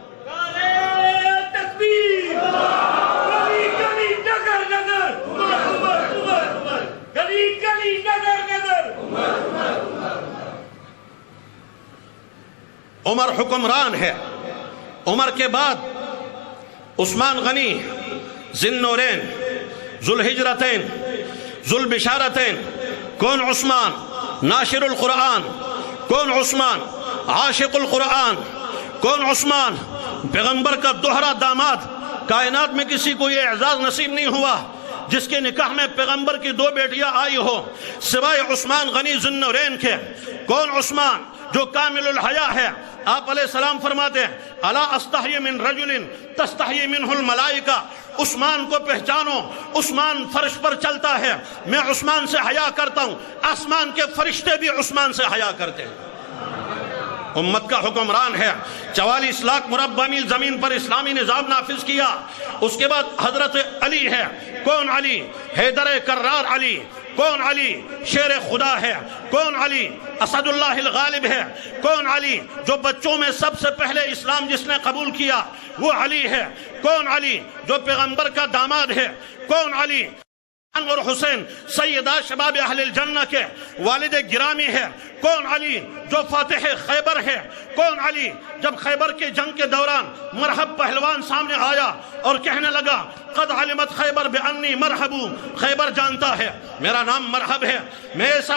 عمر حکمران ہے۔ عمر کے بعد عثمان غنی، ذی النورین، ذو الہجرتین، ذو البشارتین۔ کون عثمان؟ ناشر القرآن۔ کون عثمان؟ عاشق القرآن۔ کون عثمان؟ پیغمبر کا دوہرا داماد۔ کائنات میں کسی کو یہ اعزاز نصیب نہیں ہوا جس کے نکاح میں پیغمبر کی 2 بیٹیاں آئی ہو سوائے عثمان غنی ذی النورین کے۔ کون عثمان؟ جو کامل الحیا ہے۔ آپ علیہ السلام فرماتے ہیں الا استحی من رجل تستحی منہ الملائکہ، عثمان کو پہچانو، عثمان فرش پر چلتا ہے، میں عثمان سے حیا کرتا ہوں، آسمان کے فرشتے بھی عثمان سے حیا کرتے ہیں۔ امت کا حکمران ہے، 44 لاکھ مربع میل زمین پر اسلامی نظام نافذ کیا۔ اس کے بعد حضرت علی ہے۔ کون علی؟ حیدر کرار علی۔ کون علی؟ شیر خدا ہے۔ کون علی؟ اسد اللہ الغالب ہے۔ کون علی؟ جو بچوں میں سب سے پہلے اسلام جس نے قبول کیا وہ علی ہے۔ کون علی؟ جو پیغمبر کا داماد ہے۔ کون علی؟ اور حسین سیدہ شباب اہل الجنہ کے والد گرامی ہے۔ کون علی؟ جو فاتح خیبر ہے۔ کون علی؟ جب خیبر کے جنگ کے دوران مرحب پہلوان سامنے آیا اور کہنے لگا قد علمت خیبر بانی مرحبو، خیبر جانتا ہے میرا نام مرحب ہے، میں ایسا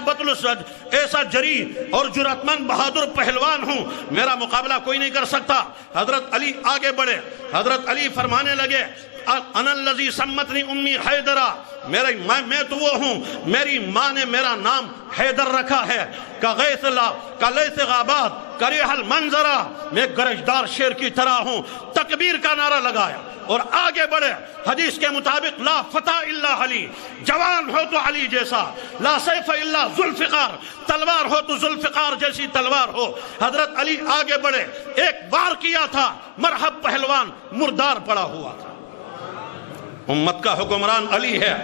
ایسا جری اور جرأتمند بہادر پہلوان ہوں، میرا مقابلہ کوئی نہیں کر سکتا۔ حضرت علی آگے بڑھے، حضرت علی فرمانے لگے انا الذی سمتنی امی حیدرہ، میں تو وہ ہوں، میری ماں نے میرا نام حیدر رکھا ہے۔ کلیث غابات کریح المنظرہ، میں گرجدار شیر کی طرح ہوں۔ تکبیر کا نعرہ لگایا اور آگے بڑھے۔ حدیث کے مطابق لا فتح الا علی، جوان ہو تو علی جیسا، لا سیف الا ذوالفقار، تلوار ہو تو ذوالفقار جیسی تلوار ہو۔ حضرت علی آگے بڑھے، ایک بار کیا تھا، مرحب پہلوان مردار پڑا ہوا تھا۔ امت کا حکمران علی ہے۔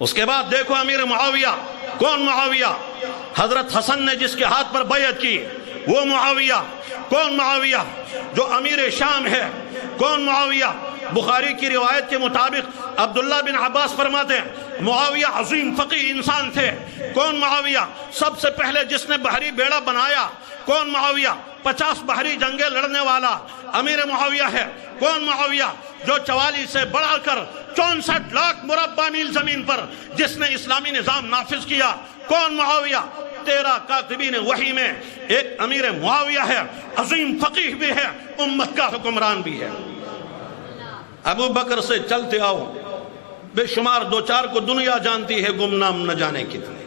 اس کے بعد دیکھو امیر معاویہ۔ کون معاویہ؟ حضرت حسن نے جس کے ہاتھ پر بیعت کی، وہ معاویہ. کون معاویہ؟ جو امیر شام ہے. کون معاویہ؟ بخاری کی روایت کے مطابق عبداللہ بن عباس فرماتے ہیں معاویہ عظیم فقیہ انسان تھے. کون معاویہ؟ سب سے پہلے جس نے بحری بیڑا بنایا. کون معاویہ؟ 50 بحری جنگیں لڑنے والا امیر معاویہ ہے. کون معاویہ؟ جو 44 سے بڑھا کر 64 لاکھ مربع میل زمین پر جس نے اسلامی نظام نافذ کیا. کون معاویہ؟ 13 کاتبین وحی میں ایک امیر معاویہ ہے. عظیم فقیہ بھی ہے، امت کا حکمران بھی ہے. ابو بکر سے چلتے آؤ، بے شمار 2-4 کو دنیا جانتی ہے، گمنام نہ جانے کتنے.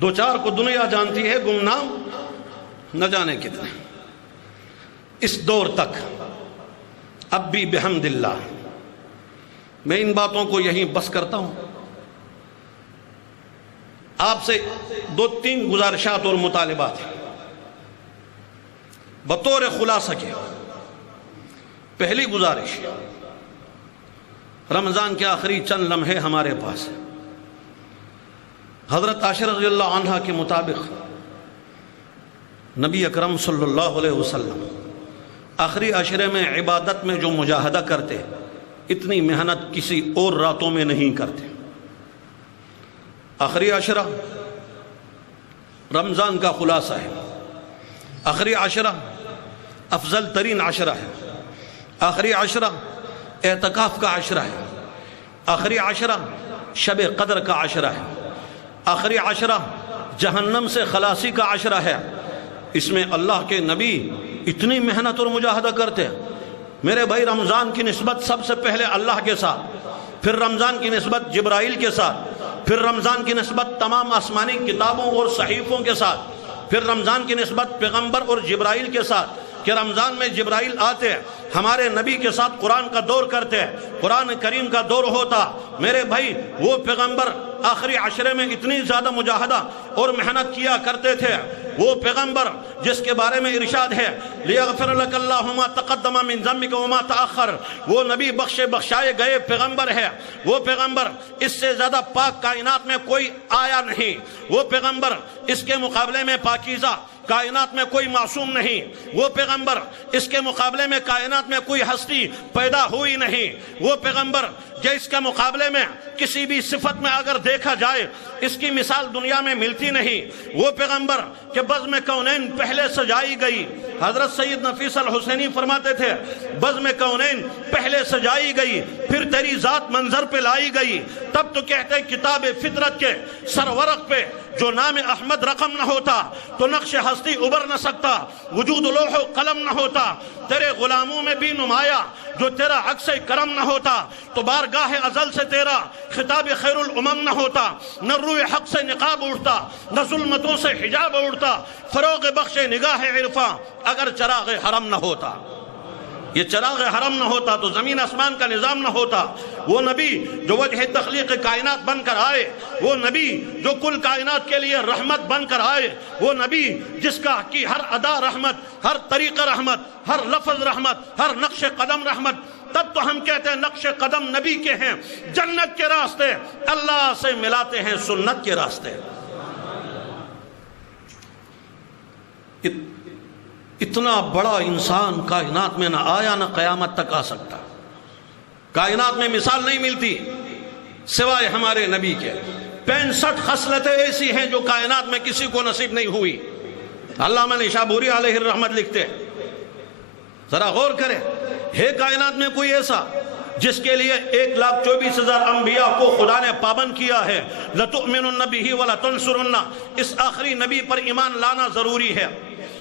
2-4 کو دنیا جانتی ہے، گمنام نہ جانے کتنے. اس دور تک اب بھی بحمد اللہ میں ان باتوں کو یہیں بس کرتا ہوں. آپ سے 2-3 گزارشات اور مطالبات ہیں بطور خلاصہ کے. پہلی گزارش، رمضان کے آخری چند لمحے ہمارے پاس ہیں. حضرت عائشہ رضی اللہ عنہا کے مطابق نبی اکرم صلی اللہ علیہ وسلم آخری عشرے میں عبادت میں جو مجاہدہ کرتے اتنی محنت کسی اور راتوں میں نہیں کرتے. آخری عشرہ رمضان کا خلاصہ ہے. آخری عشرہ افضل ترین عشرہ ہے. آخری عشرہ اعتکاف کا عشرہ ہے. آخری عشرہ شب قدر کا عشرہ ہے. آخری عشرہ جہنم سے خلاصی کا عشرہ ہے. اس میں اللہ کے نبی اتنی محنت اور مجاہدہ کرتے ہیں. میرے بھائی، رمضان کی نسبت سب سے پہلے اللہ کے ساتھ، پھر رمضان کی نسبت جبرائیل کے ساتھ، پھر رمضان کی نسبت تمام آسمانی کتابوں اور صحیفوں کے ساتھ، پھر رمضان کی نسبت پیغمبر اور جبرائیل کے ساتھ کہ رمضان میں جبرائیل آتے ہیں، ہمارے نبی کے ساتھ قرآن کا دور کرتے ہیں، قرآن کریم کا دور ہوتا. میرے بھائی، وہ پیغمبر آخری عشرے میں اتنی زیادہ مجاہدہ اور محنت کیا کرتے تھے. وہ پیغمبر جس کے بارے میں ارشاد ہے لیغفر لک اللہ ما تقدم من ذنبک وما تأخر، وہ نبی بخشائے گئے پیغمبر ہے. وہ پیغمبر اس سے زیادہ پاک کائنات میں کوئی آیا نہیں. وہ پیغمبر اس کے مقابلے میں پاکیزہ کائنات میں کوئی معصوم نہیں. وہ پیغمبر اس کے مقابلے میں کائنات میں کوئی ہستی پیدا ہوئی نہیں. وہ پیغمبر جو اس کے مقابلے میں کسی بھی صفت میں اگر دیکھا جائے اس کی مثال دنیا میں ملتی نہیں. وہ پیغمبر کہ بزم کونین پہلے سجائی گئی. حضرت سید نفیس الحسینی فرماتے تھے بزم کونین پہلے سجائی گئی، پھر تیری ذات منظر پہ لائی گئی. تب تو کہتے کتاب فطرت کے سرورق پہ جو نام احمد رقم نہ ہوتا تو نقش ہستی ابھر نہ سکتا، وجود لوح و قلم نہ ہوتا. تیرے غلاموں میں بھی نمایاں جو تیرا عکس کرم نہ ہوتا تو بارگاہ ازل سے تیرا خطاب خیر الامم نہ ہوتا. نہ روح حق سے نقاب اڑتا، نہ ظلمتوں سے حجاب اڑتا. فروغ بخش نگاہ عرفاں اگر چراغ حرم نہ ہوتا. یہ چراغ حرم نہ ہوتا تو زمین آسمان کا نظام نہ ہوتا. وہ نبی جو وجہ تخلیق کائنات بن کر آئے، وہ نبی جو کل کائنات کے لیے رحمت بن کر آئے، وہ نبی جس کا کی ہر ادا رحمت، ہر طریقہ رحمت، ہر لفظ رحمت، ہر نقش قدم رحمت. تب تو ہم کہتے ہیں نقش قدم نبی کے ہیں. جنت کے راستے اللہ سے ملاتے ہیں سنت کے راستے. اتنا بڑا انسان کائنات میں نہ آیا، نہ قیامت تک آ سکتا. کائنات میں مثال نہیں ملتی سوائے ہمارے نبی کے. 65 خصلتیں ایسی ہیں جو کائنات میں کسی کو نصیب نہیں ہوئی. علامہ نشابوری علیہ الرحمت لکھتے ہیں، ذرا غور کریں، ہے کائنات میں کوئی ایسا جس کے لیے 1,24,000 انبیاء کو خدا نے پابند کیا ہے لَتُؤْمِنُنَّ بِهِ وَلَتَنْصُرُنَّ، اس آخری نبی پر ایمان لانا ضروری ہے.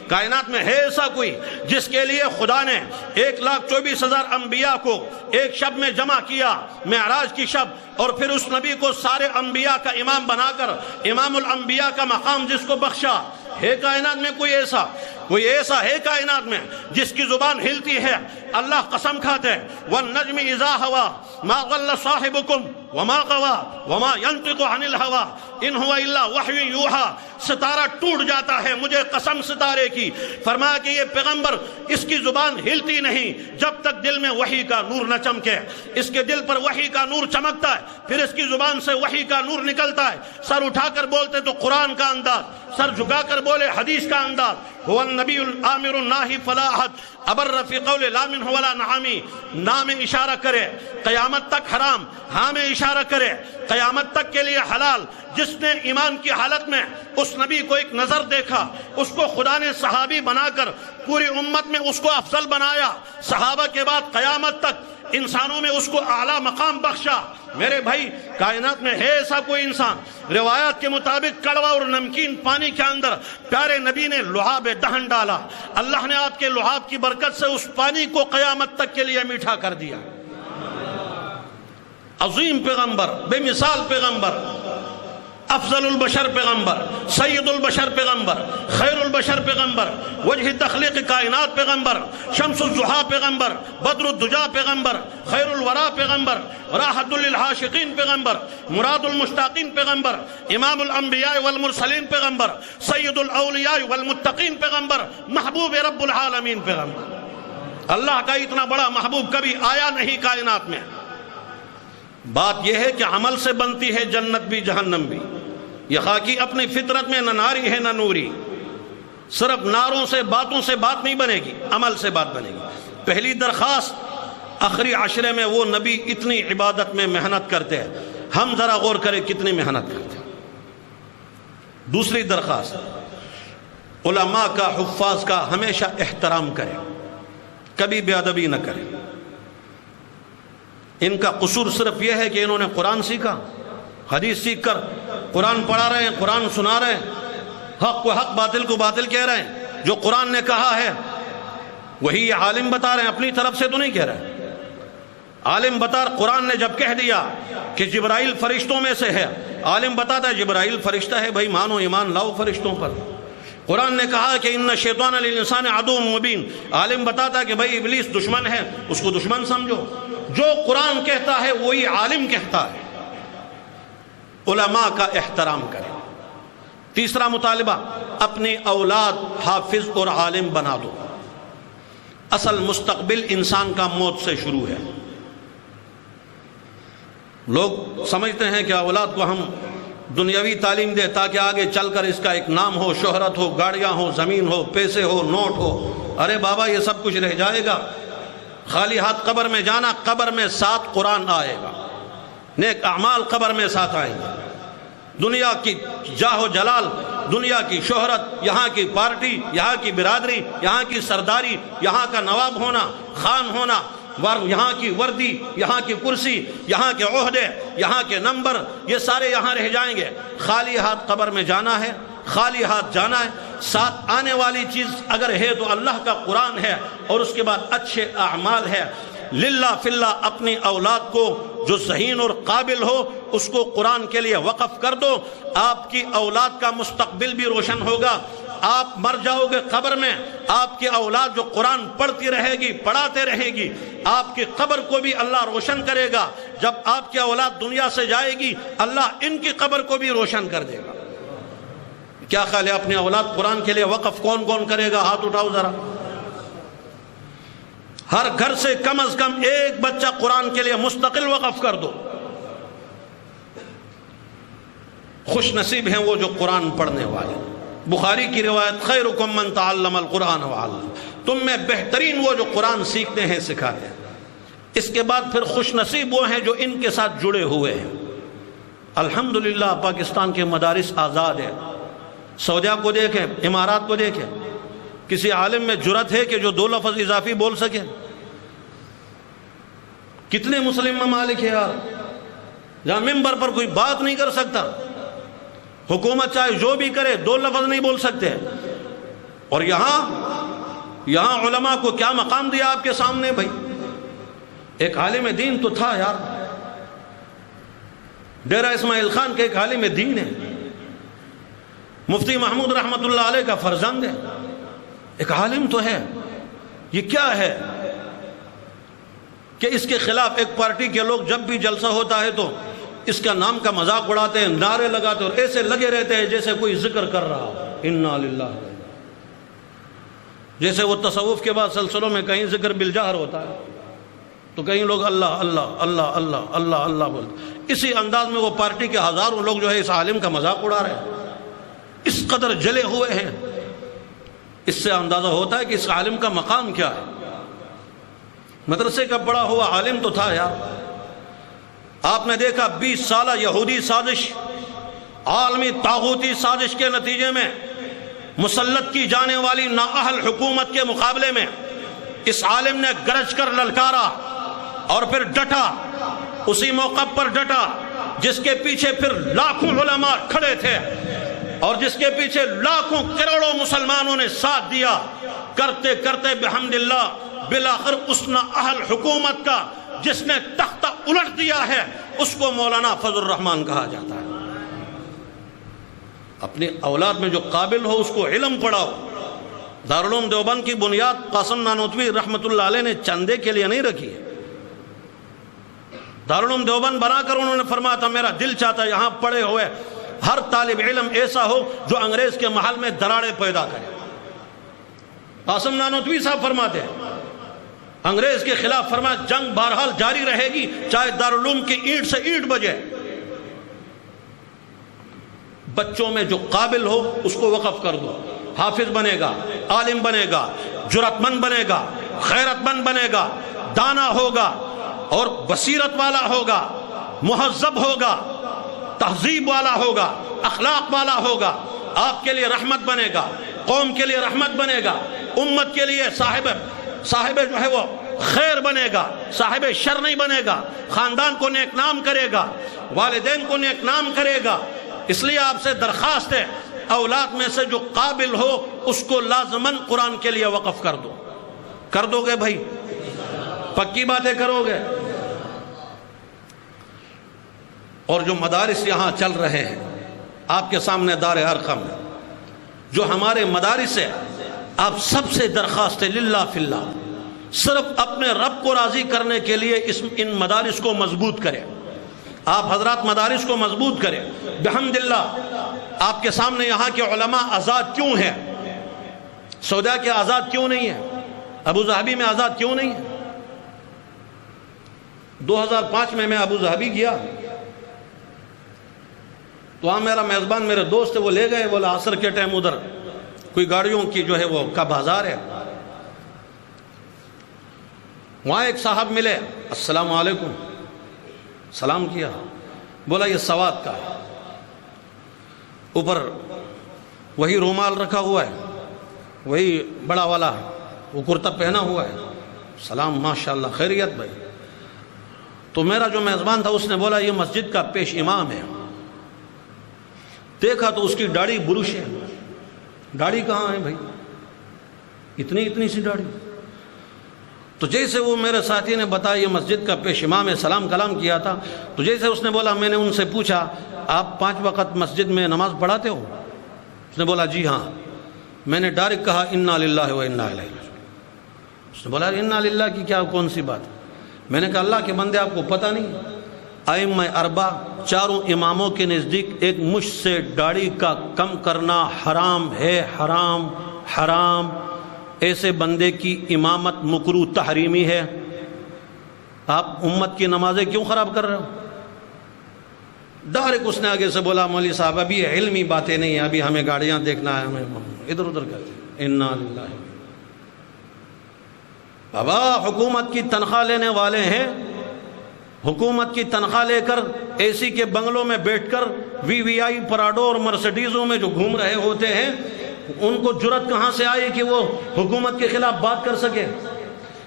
کائنات میں ہے ایسا کوئی جس کے لیے خدا نے 1,24,000 انبیاء کو ایک شب میں جمع کیا، معراج کی شب، اور پھر اس نبی کو سارے انبیاء کا امام بنا کر امام الانبیاء کا مقام جس کو بخشا؟ ہے کائنات میں کوئی ایسا؟ کوئی ایسا ہے کائنات میں جس کی زبان ہلتی ہے اللہ قسم کھاتے وَالنَّجْمِ إِذَا هَوَى مَا ضَلَّ صَاحِبُكُمْ وما غوا وما ينطق عن الهوى ان هو الا وحی یوحى. ستارہ ٹوٹ جاتا ہے، مجھے قسم ستارے کی. فرمایا کہ یہ پیغمبر اس کی زبان ہلتی نہیں جب تک دل میں وحی کا نور نہ چمکے. اس کے دل پر وحی کا نور چمکتا ہے، پھر اس کی زبان سے وحی کا نور نکلتا ہے. سر اٹھا کر بولتے تو قرآن کا انداز، سر جھکا کر بولے حدیث کا انداز. هو النبی الآمر الناہی فلا احد ابر فی قول لا منہ ولا نعامی. نا میں اشارہ کرے قیامت تک حرام، ہاں میں اشارہ کرے قیامت تک کے لیے حلال. جس نے ایمان کی حالت میں اس نبی کو ایک نظر دیکھا، اس کو خدا نے صحابی بنا کر پوری امت میں اس کو افضل بنایا. صحابہ کے بعد قیامت تک انسانوں میں اس کو اعلیٰ مقام بخشا. میرے بھائی کائنات میں ہے ایسا کوئی انسان؟ روایات کے مطابق کڑوا اور نمکین پانی کے اندر پیارے نبی نے لعاب دہن ڈالا. اللہ نے آپ کے لعاب کی برکت سے اس پانی کو قیامت تک کے لیے میٹھا کر دیا. عظیم پیغمبر، بے مثال پیغمبر، افضل البشر پیغمبر، سید البشر پیغمبر، خیر البشر پیغمبر، وجہ تخلیق کائنات پیغمبر، شمس الضحیٰ پیغمبر، بدر الدجا پیغمبر، خیر الورا پیغمبر، راحت للعاشقین پیغمبر، مراد المشتاقین پیغمبر، امام الانبیاء والمرسلین پیغمبر، سید الاولیاء والمتقین پیغمبر، محبوب رب العالمین پیغمبر. اللہ کا اتنا بڑا محبوب کبھی آیا نہیں کائنات میں. بات یہ ہے کہ عمل سے بنتی ہے جنت بھی جہنم بھی. یہ خاکی اپنی فطرت میں نہ ناری ہے نہ نوری. صرف ناروں سے باتوں سے بات نہیں بنے گی، عمل سے بات بنے گی. پہلی درخواست آخری عشرے میں وہ نبی اتنی عبادت میں محنت کرتے ہیں، ہم ذرا غور کریں کتنی محنت کرتے ہیں. دوسری درخواست علماء کا، حفاظ کا ہمیشہ احترام کریں، کبھی بے ادبی نہ کریں. ان کا قصور صرف یہ ہے کہ انہوں نے قرآن سیکھا، حدیث سیکھ کر قرآن پڑھا رہے ہیں، قرآن سنا رہے ہیں، حق کو حق باطل کو باطل کہہ رہے ہیں. جو قرآن نے کہا ہے وہی یہ عالم بتا رہے ہیں، اپنی طرف سے تو نہیں کہہ رہے. عالم بتا، قرآن نے جب کہہ دیا کہ جبرائیل فرشتوں میں سے ہے، عالم بتاتا ہے جبرائیل فرشتہ ہے، بھائی مانو ایمان لاؤ فرشتوں پر. قرآن نے کہا کہ ان الشیطان للانسان عدو مبین، عالم بتاتا ہے کہ بھائی ابلیس دشمن ہے، اس کو دشمن سمجھو. جو قرآن کہتا ہے وہی عالم کہتا ہے. علماء کا احترام کریں. تیسرا مطالبہ، اپنی اولاد حافظ اور عالم بنا دو. اصل مستقبل انسان کا موت سے شروع ہے. لوگ سمجھتے ہیں کہ اولاد کو ہم دنیاوی تعلیم دے تاکہ آگے چل کر اس کا ایک نام ہو، شہرت ہو، گاڑیاں ہو، زمین ہو، پیسے ہو، نوٹ ہو. ارے بابا یہ سب کچھ رہ جائے گا. خالی ہاتھ قبر میں جانا، قبر میں ساتھ قرآن آئے گا، نیک اعمال قبر میں ساتھ آئیں گے. دنیا کی جاہ و جلال، دنیا کی شہرت، یہاں کی پارٹی، یہاں کی برادری، یہاں کی سرداری، یہاں کا نواب ہونا، خان ہونا، یہاں کی وردی، یہاں کی کرسی، یہاں کے عہدے، یہاں کے نمبر، یہ سارے یہاں رہ جائیں گے. خالی ہاتھ قبر میں جانا ہے، خالی ہاتھ جانا ہے. ساتھ آنے والی چیز اگر ہے تو اللہ کا قرآن ہے، اور اس کے بعد اچھے اعمال ہے. للہ فی اللہ اپنی اولاد کو جو ذہین اور قابل ہو اس کو قرآن کے لیے وقف کر دو. آپ کی اولاد کا مستقبل بھی روشن ہوگا. آپ مر جاؤ گے قبر میں، آپ کی اولاد جو قرآن پڑھتی رہے گی، پڑھاتے رہے گی، آپ کی قبر کو بھی اللہ روشن کرے گا. جب آپ کی اولاد دنیا سے جائے گی اللہ ان کی قبر کو بھی روشن کر دے گا. کیا خیال ہے اپنی اولاد قرآن کے لیے وقف کون کون کرے گا؟ ہاتھ اٹھاؤ ذرا. ہر گھر سے کم از کم ایک بچہ قرآن کے لیے مستقل وقف کر دو. خوش نصیب ہیں وہ جو قرآن پڑھنے والے. بخاری کی روایت، خیرکم من تعلم القرآن وعلم، تم میں بہترین وہ جو قرآن سیکھتے ہیں سکھاتے ہیں. اس کے بعد پھر خوش نصیب وہ ہیں جو ان کے ساتھ جڑے ہوئے ہیں. الحمدللہ پاکستان کے مدارس آزاد ہیں. سعودیہ کو دیکھیں، امارات کو دیکھیں، کسی عالم میں جرت ہے کہ جو 2 لفظ اضافی بول سکے؟ کتنے مسلم ممالک ہیں یار جہاں ممبر پر کوئی بات نہیں کر سکتا، حکومت چاہے جو بھی کرے 2 لفظ نہیں بول سکتے. اور یہاں علماء کو کیا مقام دیا آپ کے سامنے. بھائی ایک عالم دین تو تھا یار، ڈیرہ اسماعیل خان کے ایک عالم دین ہے، مفتی محمود رحمت اللہ علیہ کا فرزند ہے، ایک عالم تو ہے. یہ کیا ہے کہ اس کے خلاف ایک پارٹی کے لوگ جب بھی جلسہ ہوتا ہے تو اس کا نام کا مذاق اڑاتے ہیں، نعرے لگاتے اور ایسے لگے رہتے ہیں جیسے کوئی ذکر کر رہا ہو۔ انا للہ، جیسے وہ تصوف کے بعد سلسلوں میں کہیں ذکر بالجہر ہوتا ہے تو کہیں لوگ اللہ اللہ اللہ اللہ اللہ اللہ بولتے، اسی انداز میں وہ پارٹی کے ہزاروں لوگ جو ہے اس عالم کا مذاق اڑا رہے ہیں، اس قدر جلے ہوئے ہیں۔ اس سے اندازہ ہوتا ہے کہ اس عالم کا مقام کیا ہے۔ مدرسے کا بڑا ہوا عالم تو تھا یار۔ آپ نے دیکھا 20 سالہ یہودی سازش، عالمی طاغوتی سازش کے نتیجے میں مسلط کی جانے والی نااہل حکومت کے مقابلے میں اس عالم نے گرج کر للکارا اور پھر ڈٹا، اسی موقع پر ڈٹا جس کے پیچھے پھر لاکھوں علماء کھڑے تھے اور جس کے پیچھے لاکھوں کروڑوں مسلمانوں نے ساتھ دیا۔ کرتے کرتے بحمد اللہ بالآخر اس نااہل حکومت کا جس نے تختہ الٹ دیا ہے اس کو مولانا فضل الرحمان کہا جاتا ہے۔ اپنی اولاد میں جو قابل ہو اس کو علم پڑھاؤ۔ دارالعلوم دیوبند کی بنیاد قاسم نانوتوی رحمت اللہ علیہ نے چندے کے لیے نہیں رکھی ہے۔ دارالعلوم دیوبند بنا کر انہوں نے فرمایا تھا میرا دل چاہتا ہے یہاں پڑھے ہوئے ہر طالب علم ایسا ہو جو انگریز کے محل میں دراڑیں پیدا کرے۔ قاسم نانوتوی صاحب فرماتے ہیں انگریز کے خلاف فرمایا جنگ بہرحال جاری رہے گی چاہے دارالعلوم کی اینٹ سے اینٹ بجے۔ بچوں میں جو قابل ہو اس کو وقف کر دو، حافظ بنے گا، عالم بنے گا، جرأت مند بنے گا، غیرت مند بنے گا، دانا ہوگا اور بصیرت والا ہوگا، مہذب ہوگا، تہذیب والا ہوگا، اخلاق والا ہوگا، آپ کے لیے رحمت بنے گا، قوم کے لیے رحمت بنے گا، امت کے لیے صاحب جو ہے وہ خیر بنے گا، صاحب شر نہیں بنے گا، خاندان کو نیک نام کرے گا، والدین کو نیک نام کرے گا۔ اس لیے آپ سے درخواست ہے اولاد میں سے جو قابل ہو اس کو لازماً قرآن کے لیے وقف کر دو۔ کر دو گے بھائی؟ پکی باتیں کرو گے؟ اور جو مدارس یہاں چل رہے ہیں آپ کے سامنے دار ارقم ہے، جو ہمارے مدارس ہے، آپ سب سے درخواست ہے للہ فی اللہ صرف اپنے رب کو راضی کرنے کے لیے ان مدارس کو مضبوط کریں۔ آپ حضرات مدارس کو مضبوط کریں۔ بحمداللہ آپ کے سامنے یہاں کے علماء آزاد کیوں ہیں؟ سودا کے آزاد کیوں نہیں ہے؟ ابو ظہبی میں آزاد کیوں نہیں ہے؟ 2005 میں ابو ظہبی گیا تو وہاں میرا میزبان میرے دوست ہے، وہ لے گئے، بولا عصر کے ٹائم ادھر کوئی گاڑیوں کی جو ہے وہ کا بازار ہے، وہاں ایک صاحب ملے، السلام علیکم، سلام کیا، بولا یہ سوات کا ہے، اوپر وہی رومال رکھا ہوا ہے، وہی بڑا والا وہ کرتا پہنا ہوا ہے، سلام ماشاءاللہ خیریت بھائی۔ تو میرا جو میزبان تھا اس نے بولا یہ مسجد کا پیش امام ہے۔ دیکھا تو اس کی داڑھی برش ہے، داڑھی کہاں ہے بھائی، اتنی سی داڑھی۔ تو جیسے وہ میرے ساتھی نے بتایا یہ مسجد کا پیش امام ہے، سلام کلام کیا تھا، تو جیسے اس نے بولا میں نے ان سے پوچھا آپ 5 وقت مسجد میں نماز پڑھاتے ہو؟ اس نے بولا جی ہاں۔ میں نے ڈائریکٹ کہا انا للہ و انا الیہ راجعون۔ اس نے بولا انا للہ کی کیا کون سی بات ہے؟ میں نے کہا اللہ کے بندے آپ کو پتہ نہیں ائمہ اربعہ چاروں اماموں کے نزدیک ایک مشت سے داڑھی کا کم کرنا حرام ہے، حرام حرام، ایسے بندے کی امامت مکروہ تحریمی ہے، آپ امت کی نمازیں کیوں خراب کر رہے ہو؟ ڈائریکٹ اس نے آگے سے بولا مولوی صاحب ابھی علمی باتیں نہیں ہیں، ابھی ہمیں گاڑیاں دیکھنا ہے، ہمیں ادھر ادھر کرتے ہیں۔ انا للہ، بابا حکومت کی تنخواہ لینے والے ہیں، حکومت کی تنخواہ لے کر اے سی کے بنگلوں میں بیٹھ کر وی وی آئی پراڈو اور مرسڈیزوں میں جو گھوم رہے ہوتے ہیں، ان کو جرأت کہاں سے آئی کہ وہ حکومت کے خلاف بات کر سکے؟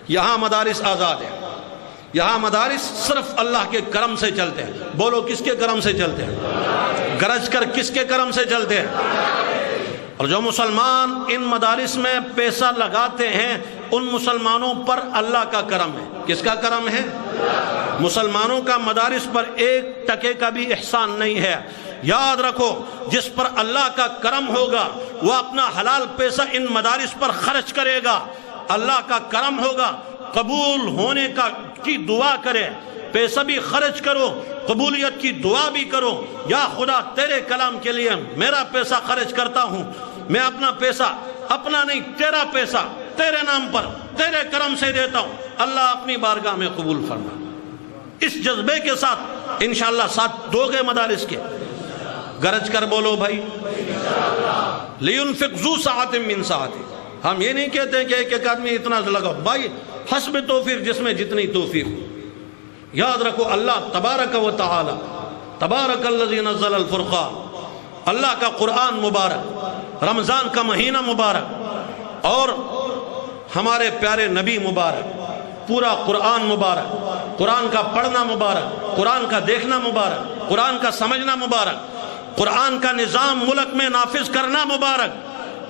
یہاں مدارس آزاد ہیں، یہاں مدارس صرف اللہ کے کرم سے چلتے ہیں۔ بولو کس کے کرم سے چلتے ہیں؟ گرج کر کس کے کرم سے چلتے ہیں؟ اور جو مسلمان ان مدارس میں پیسہ لگاتے ہیں ان مسلمانوں پر اللہ کا کرم ہے۔ کس کا کرم ہے؟ مسلمانوں کا مدارس پر 1 ٹکے کا بھی احسان نہیں ہے۔ یاد رکھو جس پر اللہ کا کرم ہوگا وہ اپنا حلال پیسہ ان مدارس پر خرچ کرے گا، اللہ کا کرم ہوگا، قبول ہونے کی دعا کرے، پیسہ بھی خرچ کرو، قبولیت کی دعا بھی کرو، یا خدا تیرے کلام کے لیے میرا پیسہ خرچ کرتا ہوں، میں اپنا پیسہ اپنا نہیں تیرا پیسہ تیرے نام پر تیرے کرم سے دیتا ہوں، اللہ اپنی بارگاہ میں قبول فرما۔ اس جذبے کے ساتھ انشاءاللہ ساتھ دو گے مدارس کے، گرج کر بولو بھائی لِيُنْفِقْ ذُو سَعَةٍ مِّن سَعَتِهِ۔ ہم یہ نہیں کہتے ہیں کہ ایک ایک آدمی اتنا لگاؤ، بھائی حسب توفیق جس میں جتنی توفیق ہو۔ یاد رکھو اللہ تبارک و تعالی، تبارک الذی نزل الفرقان، اللہ کا قرآن مبارک، رمضان کا مہینہ مبارک، اور ہمارے پیارے نبی مبارک، پورا قرآن مبارک، قرآن کا پڑھنا مبارک، قرآن کا دیکھنا مبارک، قرآن کا سمجھنا مبارک، قرآن کا نظام ملک میں نافذ کرنا مبارک۔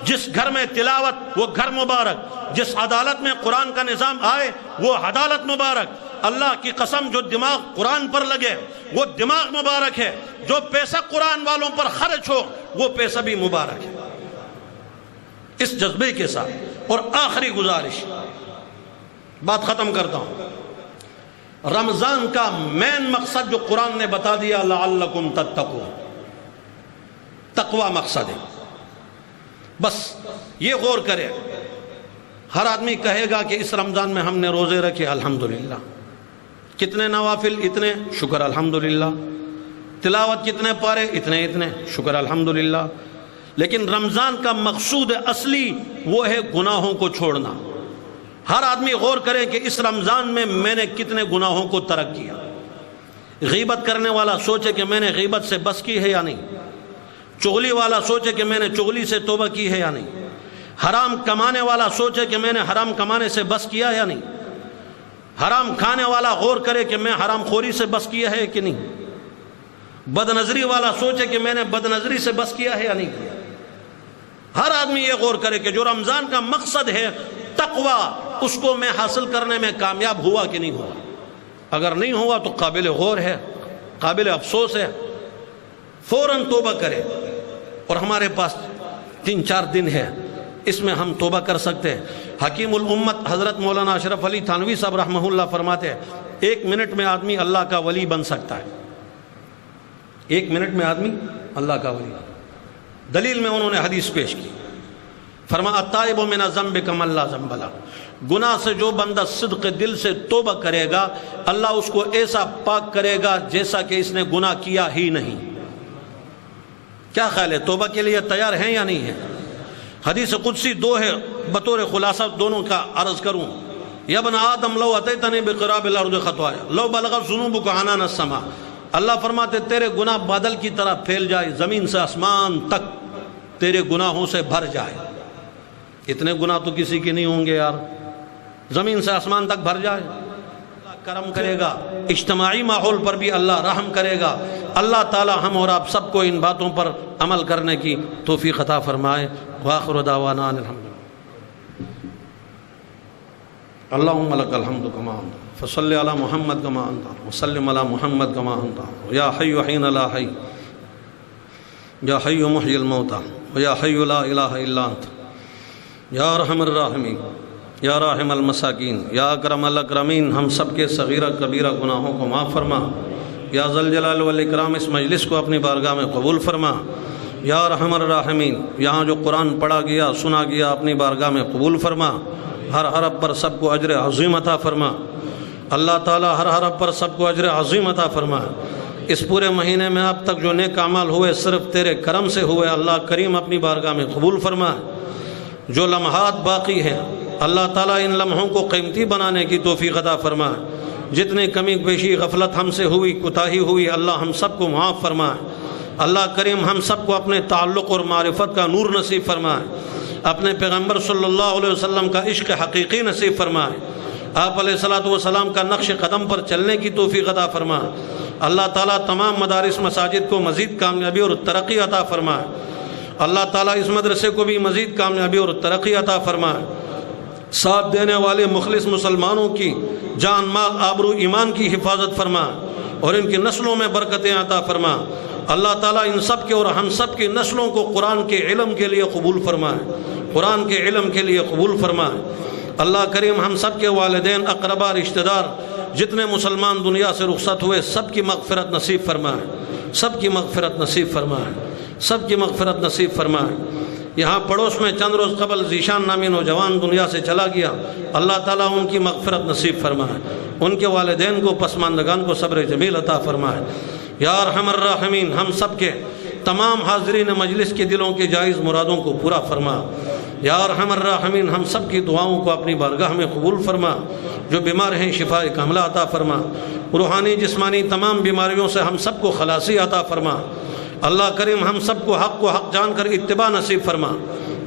جس گھر میں تلاوت وہ گھر مبارک، جس عدالت میں قرآن کا نظام آئے وہ عدالت مبارک۔ اللہ کی قسم جو دماغ قرآن پر لگے وہ دماغ مبارک ہے، جو پیسہ قرآن والوں پر خرچ ہو وہ پیسہ بھی مبارک ہے۔ اس جذبے کے ساتھ، اور آخری گزارش، بات ختم کرتا ہوں، رمضان کا مین مقصد جو قرآن نے بتا دیا لعلکم تتقون، تقوی مقصد ہے۔ بس یہ غور کرے، ہر آدمی کہے گا کہ اس رمضان میں ہم نے روزے رکھے، الحمدللہ۔ کتنے نوافل؟ اتنے، شکر الحمدللہ۔ تلاوت کتنے پارے؟ اتنے اتنے، شکر الحمدللہ۔ لیکن رمضان کا مقصود اصلی وہ ہے گناہوں کو چھوڑنا۔ ہر آدمی غور کرے کہ اس رمضان میں میں نے کتنے گناہوں کو ترک کیا۔ غیبت کرنے والا سوچے کہ میں نے غیبت سے بس کی ہے یا نہیں، چغلی والا سوچے کہ میں نے چغلی سے توبہ کی ہے یا نہیں، حرام کمانے والا سوچے کہ میں نے حرام کمانے سے بس کیا یا نہیں، حرام کھانے والا غور کرے کہ میں حرام خوری سے بس کیا ہے کہ نہیں، بد نظری والا سوچے کہ میں نے بد نظری سے بس کیا ہے یا نہیں کیا۔ ہر آدمی یہ غور کرے کہ جو رمضان کا مقصد ہے تقوی، اس کو میں حاصل کرنے میں کامیاب ہوا کہ نہیں ہوا۔ اگر نہیں ہوا تو قابل غور ہے، قابل افسوس ہے، فوراً توبہ کرے۔ اور ہمارے پاس 3-4 دن ہے، اس میں ہم توبہ کر سکتے ہیں۔ حکیم الامت حضرت مولانا اشرف علی تھانوی صاحب رحمہ اللہ فرماتے ہیں 1 منٹ میں آدمی اللہ کا ولی بن سکتا ہے۔ 1 منٹ میں آدمی اللہ کا ولی۔ دلیل میں انہوں نے حدیث پیش کی، فرمایا التائب من الذنب کمن لا ذنب لہ، گناہ سے جو بندہ صدق دل سے توبہ کرے گا اللہ اس کو ایسا پاک کرے گا جیسا کہ اس نے گناہ کیا ہی نہیں۔ کیا خیال ہے، توبہ کے لیے تیار ہیں یا نہیں ہیں؟ حدیث قدسی 2 ہے، بطور خلاصہ دونوں کا عرض کروں۔ یا ابن آدم لو اتیتنی بقراب الارض خطایا لو بلغت ذنوبک عنان السماء، اللہ فرماتے تیرے گناہ بادل کی طرح پھیل جائے، زمین سے آسمان تک تیرے گناہوں سے بھر جائے۔ اتنے گناہ تو کسی کے نہیں ہوں گے یار، زمین سے آسمان تک بھر جائے۔ اللہ کرم کرے گا، اجتماعی ماحول پر بھی اللہ رحم کرے گا۔ اللہ تعالی ہم اور آپ سب کو ان باتوں پر عمل کرنے کی توفیق عطا فرمائے۔ وآخر دعوانا ان الحمد اللہم لک الحمد کما انت فصلی علی محمد کما انت وسلم علی محمد کما انت یا حی حین لا حی یا حی محی الموتى یا حی لا الہ الا انت یا ارحم الراحمین یا راحم المساکین یا اکرم الاکرمین، ہم سب کے صغیرہ کبیرہ گناہوں کو معاف فرما۔ یا ذل جلال والاکرام اس مجلس کو اپنی بارگاہ میں قبول فرما۔ یا ارحم الراحمین، یہاں جو قرآن پڑھا گیا سنا گیا اپنی بارگاہ میں قبول فرما۔ ہر حرف پر سب کو اجر عظیم عطا فرما۔ اللہ تعالی ہر حرف پر سب کو اجر عظیم عطا فرما۔ اس پورے مہینے میں اب تک جو نیک اعمال ہوئے صرف تیرے کرم سے ہوئے، اللہ کریم اپنی بارگاہ میں قبول فرما۔ جو لمحات باقی ہیں اللہ تعالیٰ ان لمحوں کو قیمتی بنانے کی توفیق عطا فرما۔ جتنی کمی بیشی غفلت ہم سے ہوئی، کوتاہی ہوئی، اللہ ہم سب کو معاف فرمائے۔ اللہ کریم ہم سب کو اپنے تعلق اور معرفت کا نور نصیب فرمائے، اپنے پیغمبر صلی اللہ علیہ وسلم کا عشق حقیقی نصیب فرمائے، آپ علیہ الصلوۃ والسلام کا نقش قدم پر چلنے کی توفیق عطا فرمائے۔ اللہ تعالیٰ تمام مدارس مساجد کو مزید کامیابی اور ترقی عطا فرمائے۔ اللہ تعالیٰ اس مدرسے کو بھی مزید کامیابی اور ترقی عطا فرمائے۔ ساتھ دینے والے مخلص مسلمانوں کی جان مال آبرو ایمان کی حفاظت فرما اور ان کی نسلوں میں برکتیں عطا فرما۔ اللہ تعالیٰ ان سب کے اور ہم سب کی نسلوں کو قرآن کے علم کے لیے قبول فرمائے، قرآن کے علم کے لیے قبول فرمائے۔ اللہ کریم ہم سب کے والدین، اقربا، رشتہ دار جتنے مسلمان دنیا سے رخصت ہوئے سب کی مغفرت نصیب فرمائے، سب کی مغفرت نصیب فرمائے، سب کی مغفرت نصیب فرمائے۔ یہاں پڑوس میں چند روز قبل ذیشان نامی نوجوان دنیا سے چلا گیا، اللہ تعالیٰ ان کی مغفرت نصیب فرمائے، ان کے والدین کو، پسماندگان کو صبر جمیل عطا فرمائے۔ یا ارحم الراحمین ہم سب کے تمام حاضرین مجلس کے دلوں کے جائز مرادوں کو پورا فرما۔ یا ارحم الراحمین ہم سب کی دعاؤں کو اپنی بارگاہ میں قبول فرما، جو بیمار ہیں شفاء کاملہ عطا فرما، روحانی جسمانی تمام بیماریوں سے ہم سب کو خلاصی عطا فرما۔ اللہ کریم ہم سب کو حق جان کر اتباع نصیب فرما،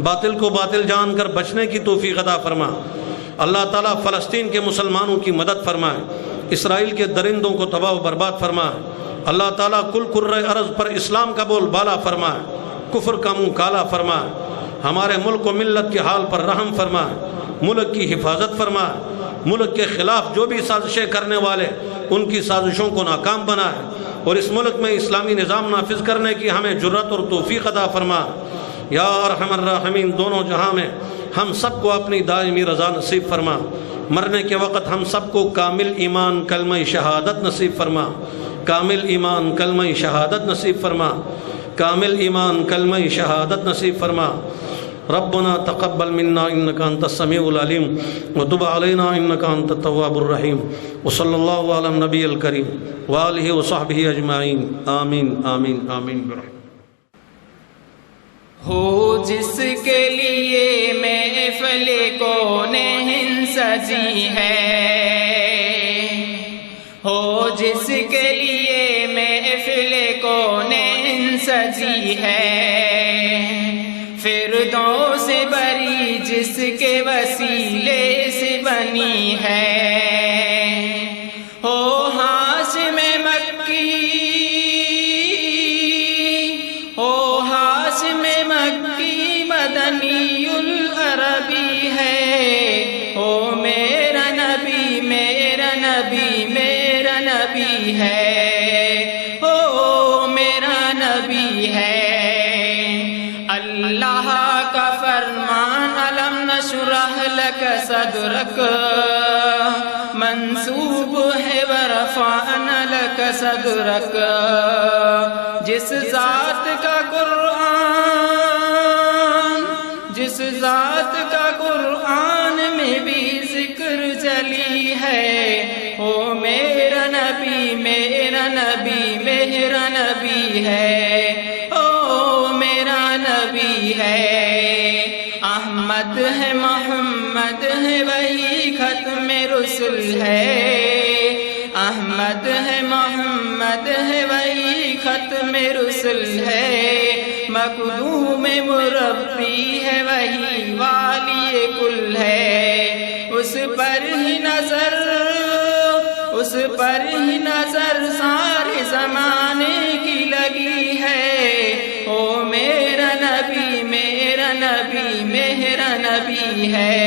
باطل کو باطل جان کر بچنے کی توفیق عطا فرما۔ اللہ تعالیٰ فلسطین کے مسلمانوں کی مدد فرمائے، اسرائیل کے درندوں کو تباہ و برباد فرمائے۔ اللہ تعالیٰ کل کرۂ ارض پر اسلام کا بول بالا فرمائے، کفر کا منہ کالا فرمائے۔ ہمارے ملک و ملت کے حال پر رحم فرمائے، ملک کی حفاظت فرمائے، ملک کے خلاف جو بھی سازشیں کرنے والے ان کی سازشوں کو ناکام بنائے، اور اس ملک میں اسلامی نظام نافذ کرنے کی ہمیں جرأت اور توفیق عطا فرما۔ یا ارحم الراحمین دونوں جہاں میں ہم سب کو اپنی دائمی رضا نصیب فرما۔ مرنے کے وقت ہم سب کو کامل ایمان کلمہ شہادت نصیب فرما، کامل ایمان کلمہ شہادت نصیب فرما، کامل ایمان کلمہ شہادت نصیب فرما۔ ربنا تقبل منا انك انت السميع العليم وتب علينا انك انت التواب الرحيم وصلى الله على النبي الكريم واله وصحبه اجمعين آمين آمين آمين برحمتك۔ ہو جس کے لیے محفل کونین سجی ہے، ہو جس کے لیے محفل کونین سجی ہے، فردوس بری جس کے وسیلے سے بنی ہے، ہو ہاشم مکی، ہو ہاشم مکی مدنی العربی ہے، ہو میرا نبی میرا نبی میرا نبی ہے، ہو میرا نبی ہے۔ اللہ کا فرمان علم نشرح لک صدرک منصوب ہے ورفعنا لک صدرک، جس ذات کا قرآن میں بھی ذکر چلی ہے، او میرا نبی میرا نبی میرا نبی ہے، او میرا نبی ہے۔ احمد ہے محمد ہے وہی ختم رسل ہے، احمد ہے محمد ہے وہی ختم رسل ہے، مقدوم مربی ہے وہی والی کل ہے، اس پر ہی نظر سارے زمانے کی لگی ہے، او میرا نبی میرا نبی میرا نبی ہے۔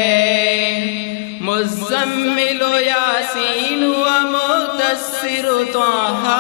مزمل و یاسین و مدثر و طٰہٰ